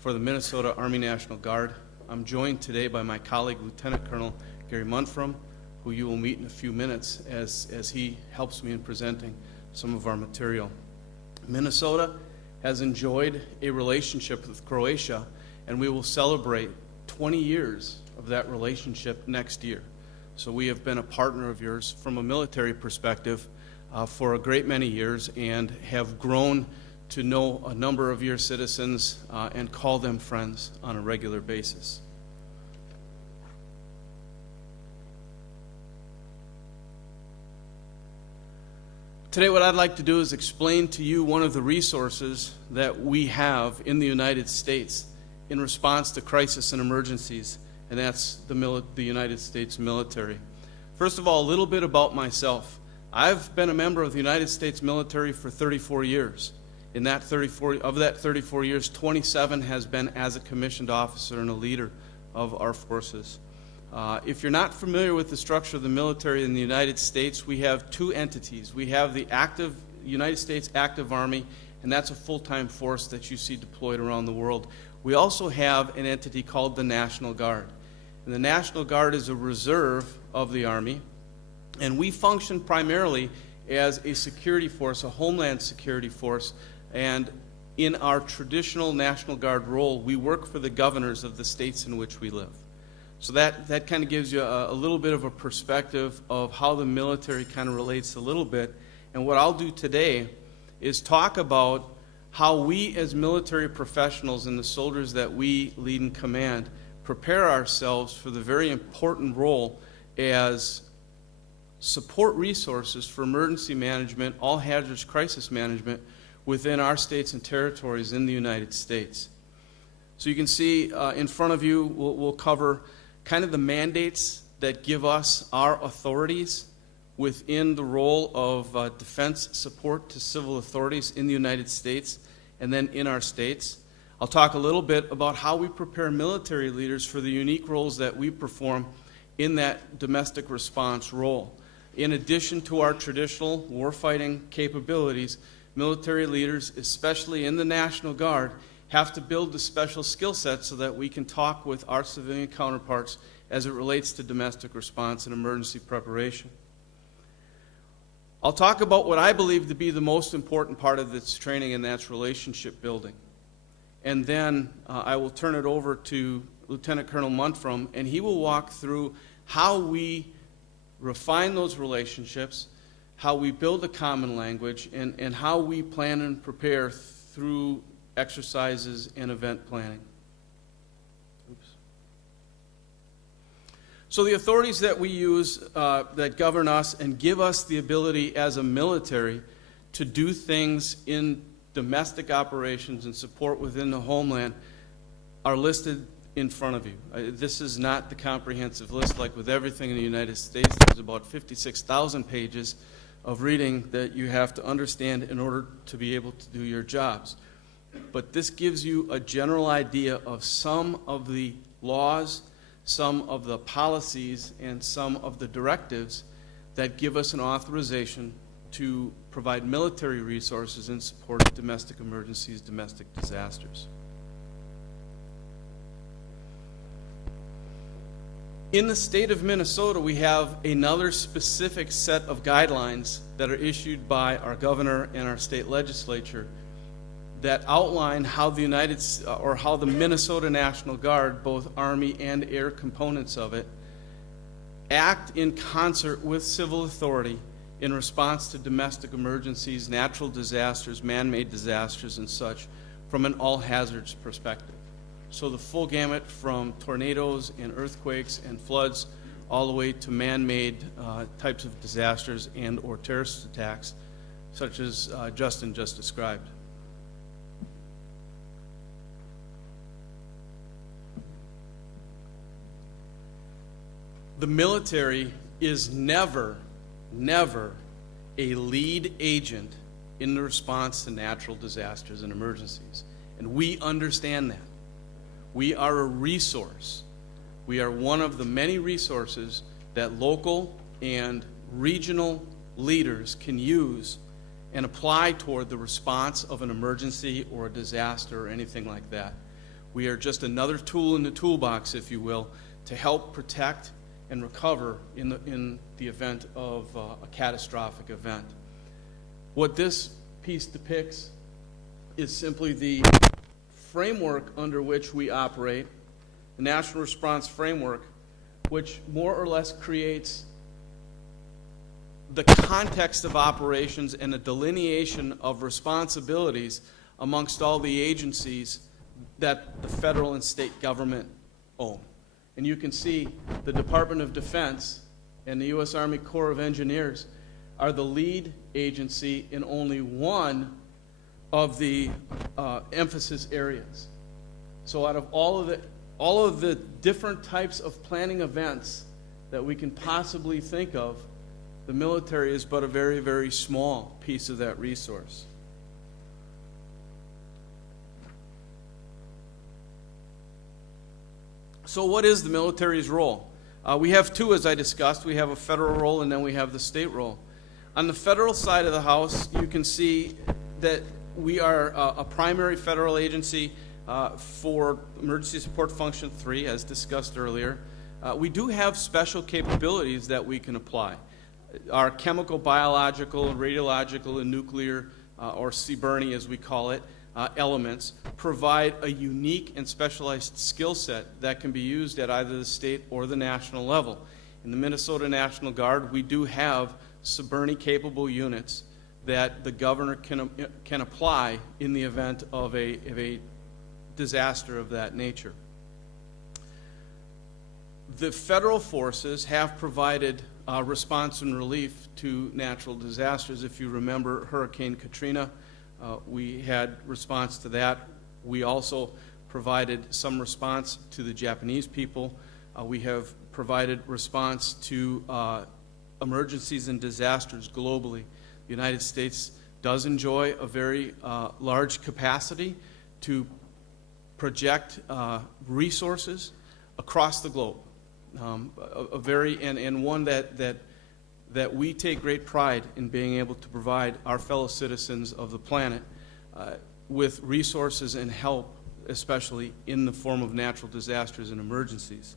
for the Minnesota Army National Guard. I'm joined today by my colleague, Lieutenant Colonel Gary Munfrom, who you will meet in a few minutes as he helps me in presenting some of our material. Minnesota has enjoyed a relationship with Croatia, and we will celebrate 20 years of that relationship next year. So we have been a partner of yours from a military perspective for a great many years and have grown to know a number of your citizens and call them friends on a regular basis. Today what I'd like to do is explain to you one of the resources that we have in the United States in response to crisis and emergencies, and that's the United States military. First of all, a little bit about myself. I've been a member of the United States military for 34 years. Of that 34 years, 27 has been as a commissioned officer and a leader of our forces. If you're not familiar with the structure of the military in the United States, we have two entities. We have the United States Active Army, and that's a full-time force that you see deployed around the world. We also have an entity called the National Guard. And the National Guard is a reserve of the Army, and we function primarily as a security force, a homeland security force, and in our traditional National Guard role, we work for the governors of the states in which we live. So that kind of gives you a little bit of a perspective of how the military kind of relates a little bit. And what I'll do today is talk about how we as military professionals and the soldiers that we lead and command prepare ourselves for the very important role as support resources for emergency management, all hazards crisis management within our states and territories in the United States. So you can see in front of you, we'll cover kind of the mandates that give us our authorities within the role of defense support to civil authorities in the United States and then in our states. I'll talk a little bit about how we prepare military leaders for the unique roles that we perform in that domestic response role. In addition to our traditional warfighting capabilities, military leaders, especially in the National Guard, have to build the special skill sets so that we can talk with our civilian counterparts as it relates to domestic response and emergency preparation. I'll talk about what I believe to be the most important part of this training, and that's relationship building. And then I will turn it over to Lieutenant Colonel Munfrom, and he will walk through how we refine those relationships, how we build a common language, and how we plan and prepare through exercises and event planning. Oops. So the authorities that we use that govern us and give us the ability as a military to do things in domestic operations and support within the homeland are listed in front of you. This is not the comprehensive list. Like with everything in the United States, there's about 56,000 pages of reading that you have to understand in order to be able to do your jobs. But this gives you a general idea of some of the laws, some of the policies, and some of the directives that give us an authorization to provide military resources in support of domestic emergencies, domestic disasters. In the state of Minnesota, we have another specific set of guidelines that are issued by our governor and our state legislature that outline how the Minnesota National Guard, both Army and Air components of it, act in concert with civil authority in response to domestic emergencies, natural disasters, man-made disasters, and such from an all hazards perspective. So the full gamut from tornadoes and earthquakes and floods all the way to man-made types of disasters and or terrorist attacks, such as Justin just described. the military is never a lead agent in the response to natural disasters and emergencies. And we understand that. We are a resource. We are one of the many resources that local and regional leaders can use and apply toward the response of an emergency or a disaster or anything like that. We are just another tool in the toolbox, if you will, to help protect and recover in the event of a catastrophic event. What this piece depicts is simply the framework under which we operate, the National Response Framework, which more or less creates the context of operations and a delineation of responsibilities amongst all the agencies that the federal and state government own. And you can see the Department of Defense and the U.S. Army Corps of Engineers are the lead agency in only one of the emphasis areas. So out of all of the different types of planning events that we can possibly think of, the military is but a very, very small piece of that resource. So what is the military's role? We have two, as I discussed. We have a federal role and then we have the state role. On the federal side of the house, you can see that we are a primary federal agency for Emergency Support Function 3, as discussed earlier. We do have special capabilities that we can apply. Our chemical, biological, radiological, and nuclear, or CBRNE as we call it, elements provide a unique and specialized skill set that can be used at either the state or the national level. In the Minnesota National Guard, we do have CBRNE-capable units that the governor can apply in the event of a disaster of that nature. The federal forces have provided response and relief to natural disasters. If you remember Hurricane Katrina, we had response to that. We also provided some response to the Japanese people. We have provided response to emergencies and disasters globally. The United States does enjoy a very large capacity to project resources across the globe. And one that we take great pride in being able to provide our fellow citizens of the planet with resources and help, especially in the form of natural disasters and emergencies.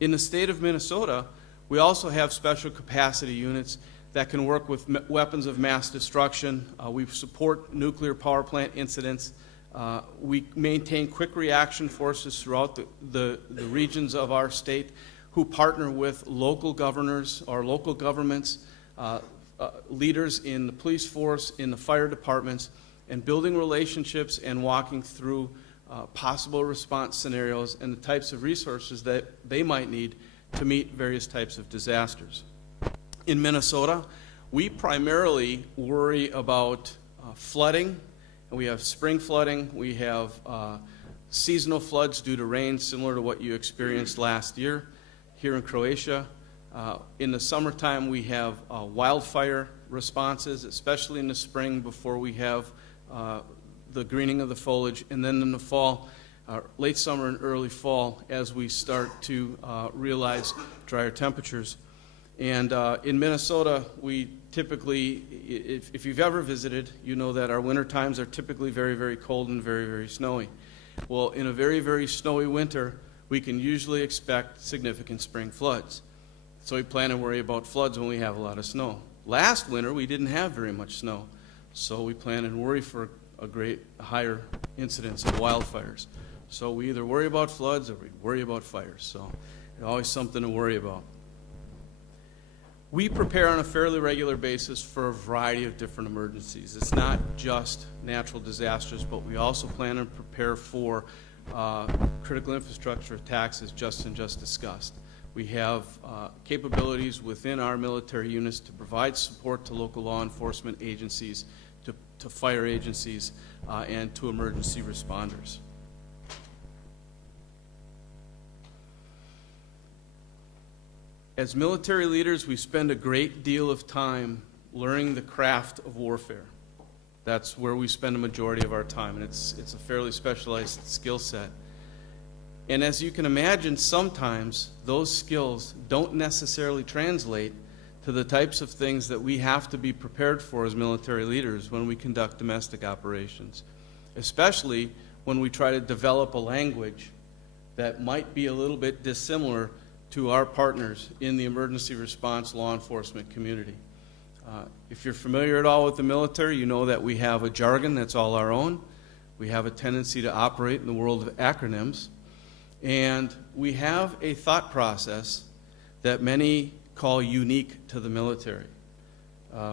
In the state of Minnesota, we also have special capacity units that can work with weapons of mass destruction. We support nuclear power plant incidents. We maintain quick reaction forces throughout the regions of our state who partner with local governors or local governments, leaders in the police force, in the fire departments, and building relationships and walking through possible response scenarios and the types of resources that they might need to meet various types of disasters. In Minnesota, we primarily worry about flooding. We have spring flooding. We have seasonal floods due to rain, similar to what you experienced last year here in Croatia. In the summertime, we have wildfire responses, especially in the spring before we have the greening of the foliage, and then in the fall, late summer and early fall, as we start to realize drier temperatures. And in Minnesota, we typically, if you've ever visited, you know that our winter times are typically very, very cold and very, very snowy. Well, in a very, very snowy winter, we can usually expect significant spring floods. So we plan to worry about floods when we have a lot of snow. Last winter, we didn't have very much snow, so we plan and worry for a higher incidence of wildfires. So we either worry about floods or we worry about fires. So it's always something to worry about. We prepare on a fairly regular basis for a variety of different emergencies. It's not just natural disasters, but we also plan and prepare for critical infrastructure attacks, as Justin just discussed. We have capabilities within our military units to provide support to local law enforcement agencies, to fire agencies, and to emergency responders. As military leaders, we spend a great deal of time learning the craft of warfare. That's where we spend a majority of our time, and it's a fairly specialized skill set. And as you can imagine, sometimes those skills don't necessarily translate to the types of things that we have to be prepared for as military leaders when we conduct domestic operations, especially when we try to develop a language that might be a little bit dissimilar to our partners in the emergency response law enforcement community. If you're familiar at all with the military, you know that we have a jargon that's all our own. We have a tendency to operate in the world of acronyms. And we have a thought process that many call unique to the military.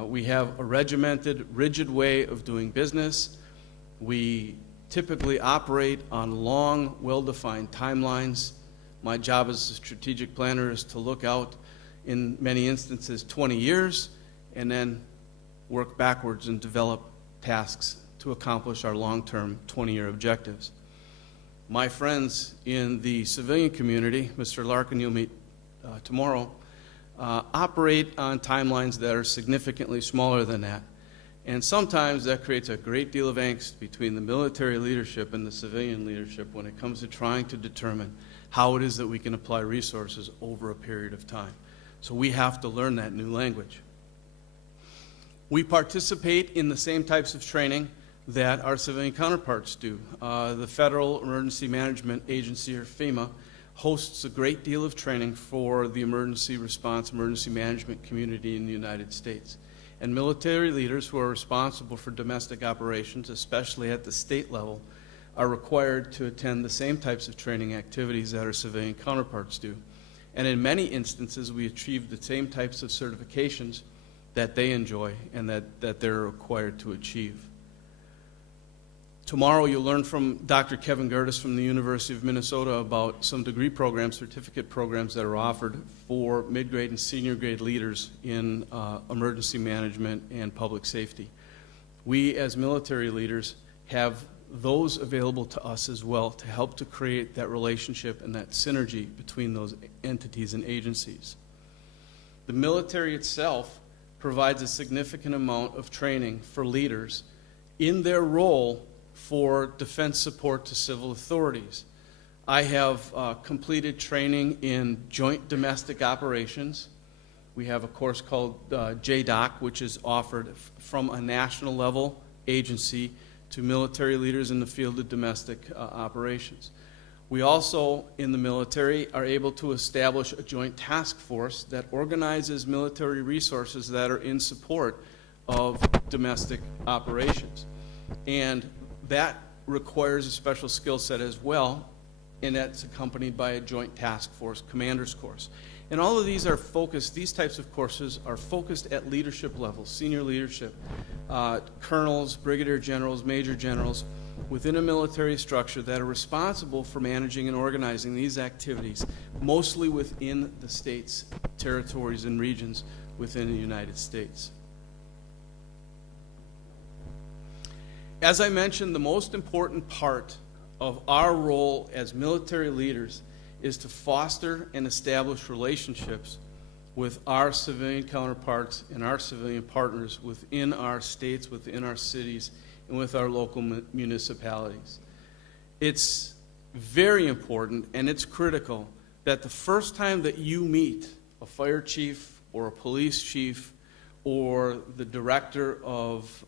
We have a regimented, rigid way of doing business. We typically operate on long, well-defined timelines. My job as a strategic planner is to look out, in many instances, 20 years, and then work backwards and develop tasks to accomplish our long-term 20-year objectives. My friends in the civilian community, Mr. Larkin, you'll meet tomorrow, operate on timelines that are significantly smaller than that. And sometimes that creates a great deal of angst between the military leadership and the civilian leadership when it comes to trying to determine how it is that we can apply resources over a period of time. So we have to learn that new language. We participate in the same types of training that our civilian counterparts do. The Federal Emergency Management Agency, or FEMA, hosts a great deal of training for the emergency response, emergency management community in the United States. And military leaders who are responsible for domestic operations, especially at the state level, are required to attend the same types of training activities that our civilian counterparts do. And in many instances, we achieve the same types of certifications that they enjoy and that they're required to achieve. Tomorrow you'll learn from Dr. Kevin Gertis from the University of Minnesota about some degree programs, certificate programs that are offered for mid-grade and senior grade leaders in emergency management and public safety. We as military leaders have those available to us as well to help to create that relationship and that synergy between those entities and agencies. The military itself provides a significant amount of training for leaders in their role for defense support to civil authorities. I have completed training in joint domestic operations. We have a course called JDOC, which is offered from a national level agency to military leaders in the field of domestic operations. We also, in the military, are able to establish a joint task force that organizes military resources that are in support of domestic operations. And that requires a special skill set as well, and that's accompanied by a joint task force commander's course. And all of these are focused, these types of courses are focused at leadership levels, senior leadership, colonels, brigadier generals, major generals, within a military structure that are responsible for managing and organizing these activities, mostly within the states, territories, and regions within the United States. As I mentioned, the most important part of our role as military leaders is to foster and establish relationships with our civilian counterparts and our civilian partners within our states, within our cities, and with our local municipalities. It's very important and it's critical that the first time that you meet a fire chief or a police chief or the director of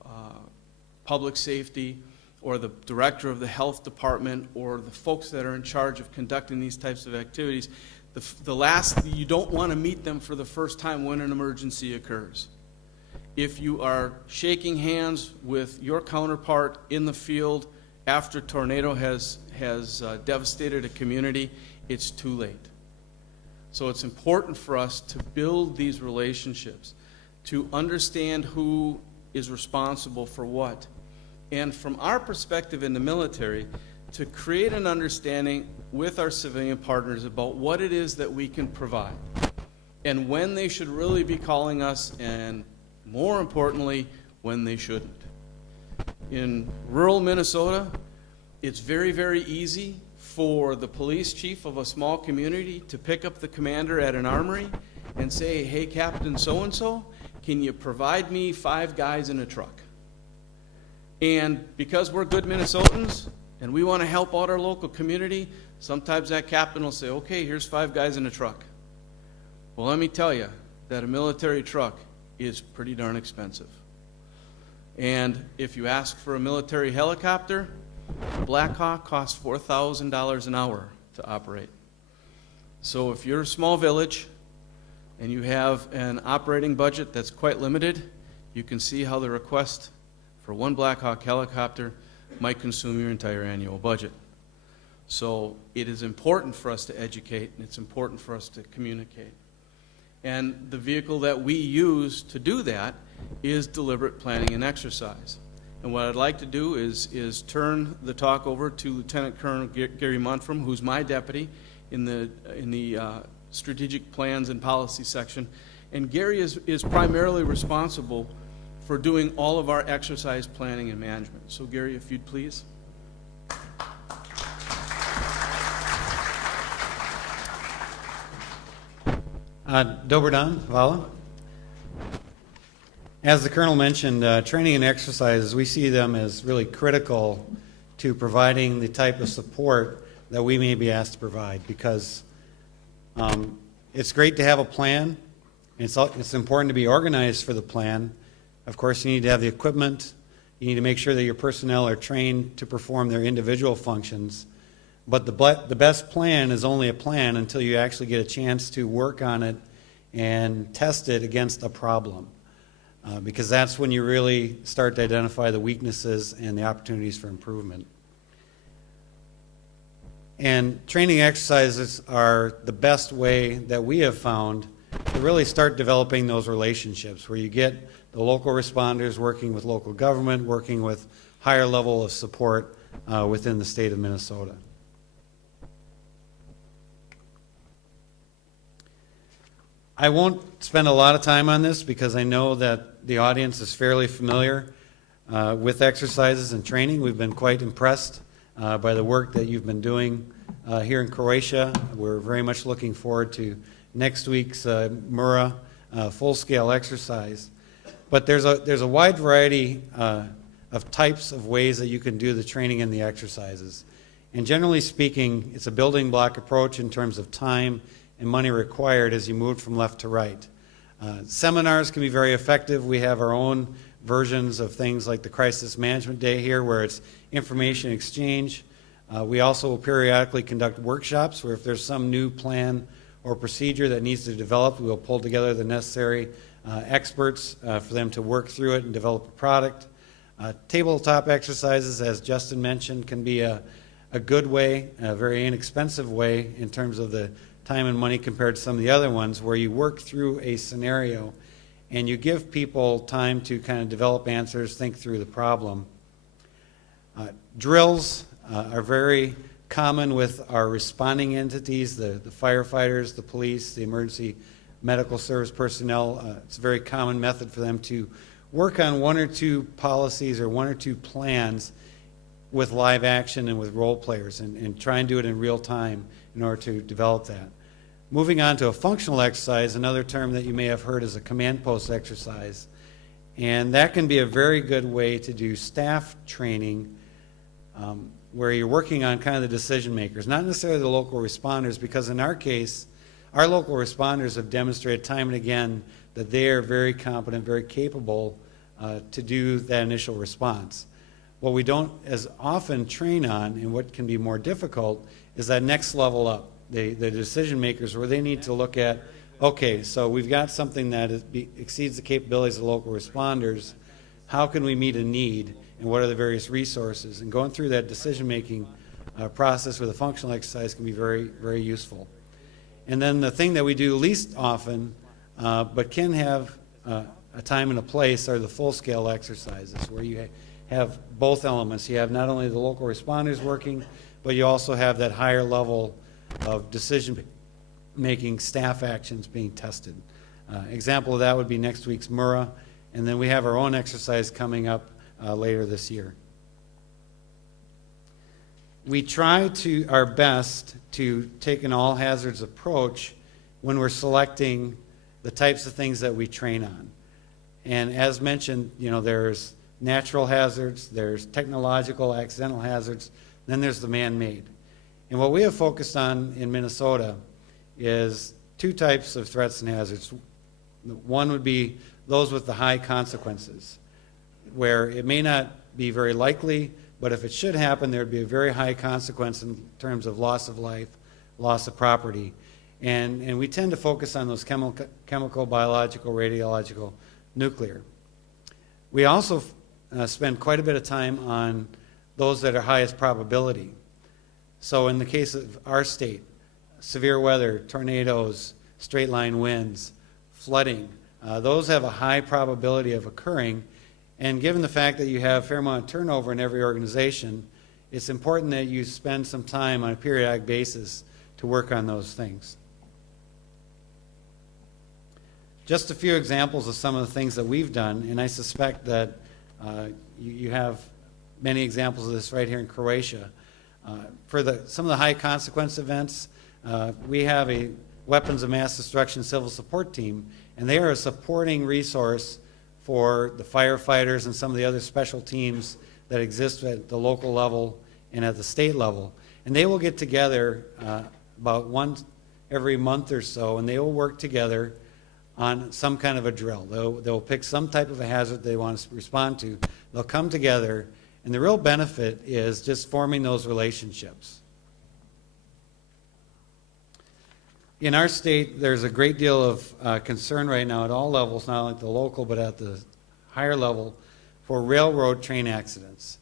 public safety or the director of the health department or the folks that are in charge of conducting these types of activities, you don't want to meet them for the first time when an emergency occurs. If you are shaking hands with your counterpart in the field after a tornado has devastated a community, it's too late. So it's important for us to build these relationships, to understand who is responsible for what. And from our perspective in the military, to create an understanding with our civilian partners about what it is that we can provide and when they should really be calling us, and more importantly, when they shouldn't. In rural Minnesota, it's very, very easy for the police chief of a small community to pick up the commander at an armory and say, hey, Captain so-and-so, can you provide me 5 guys in a truck? And because we're good Minnesotans and we want to help out our local community, sometimes that captain will say, okay, here's 5 guys in a truck. Well, let me tell you that a military truck is pretty darn expensive. And if you ask for a military helicopter, Black Hawk costs $4,000 an hour to operate. So if you're a small village and you have an operating budget that's quite limited, you can see how the request for one Black Hawk helicopter might consume your entire annual budget. So it is important for us to educate, and it's important for us to communicate. And the vehicle that we use to do that is deliberate planning and exercise. And what I'd like to do is turn the talk over to Lieutenant Colonel Gary Munfram, who's my deputy in the strategic plans and policy section. And Gary is primarily responsible for doing all of our exercise planning and management. So Gary, if you'd please. Dober dan, hvala. As the Colonel mentioned, training and exercises, we see them as really critical to providing the type of support that we may be asked to provide, because it's great to have a plan. It's important to be organized for the plan. Of course, you need to have the equipment. You need to make sure that your personnel are trained to perform their individual functions. But the best plan is only a plan until you actually get a chance to work on it and test it against a problem. Because that's when you really start to identify the weaknesses and the opportunities for improvement. And training exercises are the best way that we have found to really start developing those relationships where you get the local responders working with local government, working with higher level of support within the state of Minnesota. I won't spend a lot of time on this because I know that the audience is fairly familiar with exercises and training. We've been quite impressed by the work that you've been doing here in Croatia. We're very much looking forward to next week's Mura full-scale exercise. But there's a wide variety of types of ways that you can do the training and the exercises. And generally speaking, it's a building block approach in terms of time and money required as you move from left to right. Seminars can be very effective. We have our own versions of things like the Crisis Management Day here, where it's information exchange. We also will periodically conduct workshops where if there's some new plan or procedure that needs to be developed, we'll pull together the necessary experts for them to work through it and develop a product. Tabletop exercises, as Justin mentioned, can be a good way, a very inexpensive way in terms of the time and money compared to some of the other ones, where you work through a scenario and you give people time to kind of develop answers, think through the problem. Drills are very common with our responding entities, the firefighters, the police, the emergency medical service personnel. It's a very common method for them to work on 1 or 2 policies or 1 or 2 plans with live action and with role players and try and do it in real time in order to develop that. Moving on to a functional exercise, another term that you may have heard is a command post exercise. And that can be a very good way to do staff training where you're working on kind of the decision makers, not necessarily the local responders, because in our case, our local responders have demonstrated time and again that they are very competent, very capable to do that initial response. What we don't as often train on, and what can be more difficult, is that next level up. The decision makers, where they need to look at, okay, so we've got something that exceeds the capabilities of local responders. How can we meet a need, and what are the various resources? And going through that decision-making process with a functional exercise can be very, very useful. And then the thing that we do least often, but can have a time and a place, are the full-scale exercises, where you have both elements. You have not only the local responders working, but you also have that higher level of decision-making staff actions being tested. Example of that would be next week's Mura, and then we have our own exercise coming up later this year. We try our best to take an all-hazards approach when we're selecting the types of things that we train on. And as mentioned, there's natural hazards, there's technological, accidental hazards, then there's the man-made. And what we have focused on in Minnesota is two types of threats and hazards. One would be those with the high consequences, where it may not be very likely, but if it should happen, there would be a very high consequence in terms of loss of life, loss of property. And we tend to focus on those chemical, biological, radiological, nuclear. We also spend quite a bit of time on those that are highest probability. So in the case of our state, severe weather, tornadoes, straight line winds, flooding, those have a high probability of occurring. And given the fact that you have a fair amount of turnover in every organization, it's important that you spend some time on a periodic basis to work on those things. Just a few examples of some of the things that we've done, and I suspect that you have many examples of this right here in Croatia. For some of the high consequence events, we have a weapons of mass destruction civil support team, and they are a supporting resource for the firefighters and some of the other special teams that exist at the local level and at the state level. And they will get together about once every month or so, and they will work together on some kind of a drill. They'll pick some type of a hazard they want to respond to. They'll come together, and the real benefit is just forming those relationships. In our state, there's a great deal of concern right now at all levels, not only at the local but at the higher level, for railroad train accidents.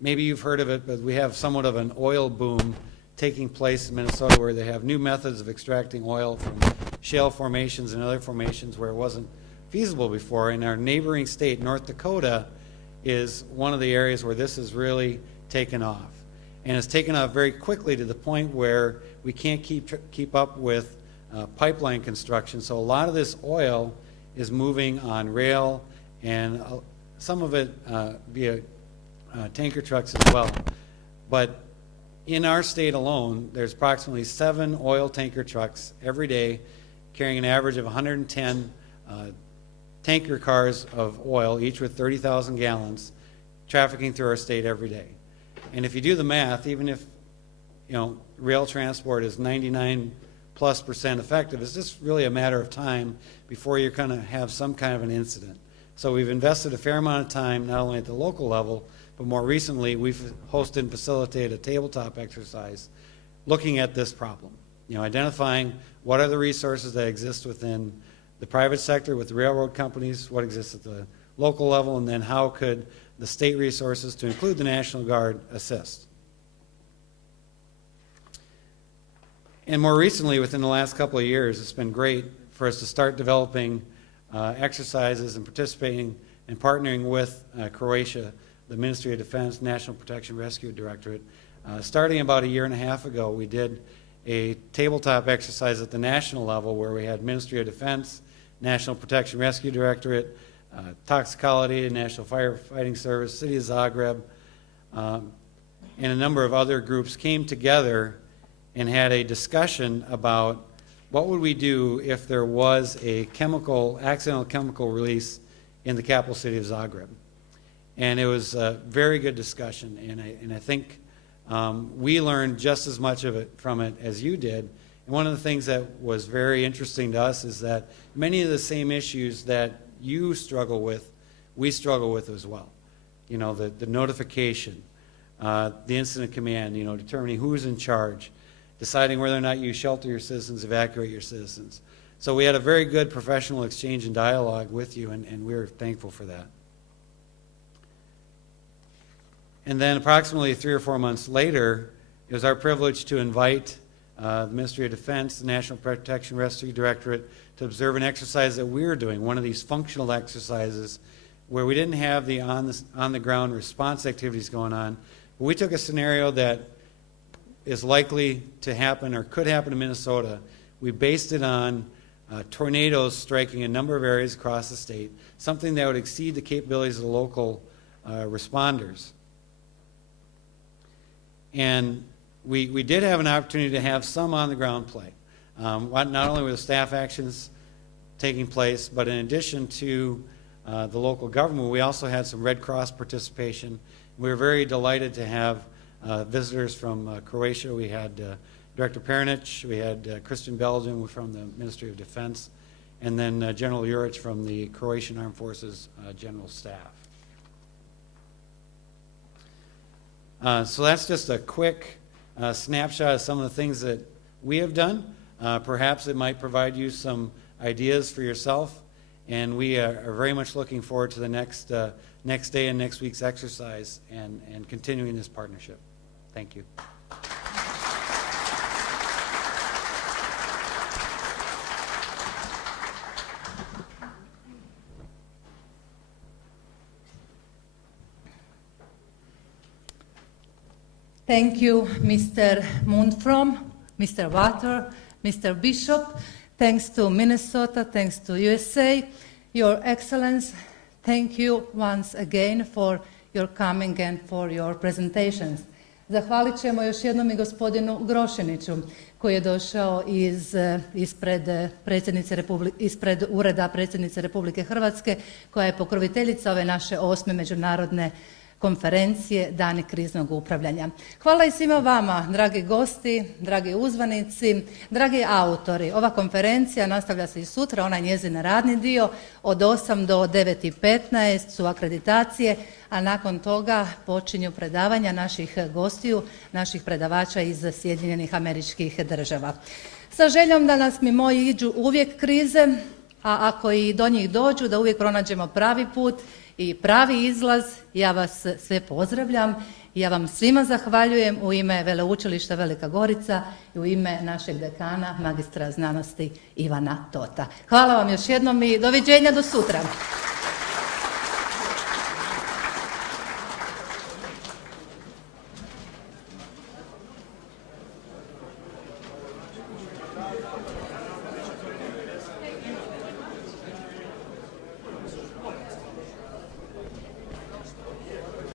Maybe you've heard of it, but we have somewhat of an oil boom taking place in Minnesota where they have new methods of extracting oil from shale formations and other formations where it wasn't feasible before. In our neighboring state, North Dakota, is one of the areas where this has really taken off. And it's taken off very quickly to the point where we can't keep up with pipeline construction. So a lot of this oil is moving on rail, and some of it via tanker trucks as well. But in our state alone, there's approximately 7 oil tanker trucks every day carrying an average of 110 tanker cars of oil, each with 30,000 gallons, trafficking through our state every day. And if you do the math, even if rail transport is 99+% effective, it's just really a matter of time before you're going to have some kind of an incident. So we've invested a fair amount of time, not only at the local level, but more recently we've hosted and facilitated a tabletop exercise looking at this problem. Identifying what are the resources that exist within the private sector with the railroad companies, what exists at the local level, and then how could the state resources, to include the National Guard, assist. And more recently, within the last couple of years, it's been great for us to start developing exercises and participating and partnering with Croatia, the Ministry of Defense, National Protection Rescue Directorate. Starting about a year and a half ago, we did a tabletop exercise at the national level where we had Ministry of Defense, National Protection Rescue Directorate, Toxicology, National Firefighting Service, City of Zagreb, and a number of other groups came together and had a discussion about what would we do if there was a accidental chemical release in the capital city of Zagreb. And it was a very good discussion, and I think we learned just as much from it as you did. And one of the things that was very interesting to us is that many of the same issues that you struggle with, we struggle with as well. The notification, the incident command, determining who's in charge, deciding whether or not you shelter your citizens, evacuate your citizens. So we had a very good professional exchange and dialogue with you, and we're thankful for that. And then approximately 3 or 4 months later, it was our privilege to invite the Ministry of Defense, the National Protection Rescue Directorate, to observe an exercise that we were doing, one of these functional exercises where we didn't have the on-the-ground response activities going on. But we took a scenario that is likely to happen or could happen in Minnesota. We based it on tornadoes striking a number of areas across the state, something that would exceed the capabilities of the local responders. And we did have an opportunity to have some on-the-ground play. Not only were the staff actions taking place, but in addition to the local government, we also had some Red Cross participation. We were very delighted to have visitors from Croatia. We had Director Pernic, we had Christian Belgium from the Ministry of Defense, and then General Juric from the Croatian Armed Forces General Staff. So that's just a quick snapshot of some of the things that we have done. Perhaps it might provide you some ideas for yourself, and we are very much looking forward to the next day and next week's exercise and continuing this partnership. Thank you. Thank you, Mr. Mundfrom, Mr. Water, Mr. Bishop. Thanks to Minnesota, thanks to USA. Your Excellence, thank you once again for your coming and for your presentations. Zahvalit ćemo još jednom i gospodinu Grošiniću koji je došao ispred Ureda predsjednice Republike Hrvatske koja je pokroviteljica ove naše 8. međunarodne konferencije Dani kriznog upravljanja. Hvala i svima vama, dragi gosti, dragi uzvanici, dragi autori. Ova konferencija nastavlja se i sutra, ona je njezin radni dio, od 8 do 9:15 su akreditacije, a nakon toga počinju predavanja naših gostiju, naših predavača iz Sjedinjenih Američkih Država. Sa željom da nas mimo iđu uvijek krize, a ako i do njih dođu, da uvijek pronađemo pravi put i pravi izlaz. Ja vas sve pozdravljam i ja vam svima zahvaljujem u ime Veleučilišta Velika Gorica i u ime našeg dekana, magistra znanosti Ivana Tota. Hvala vam još jednom i doviđenja do sutra.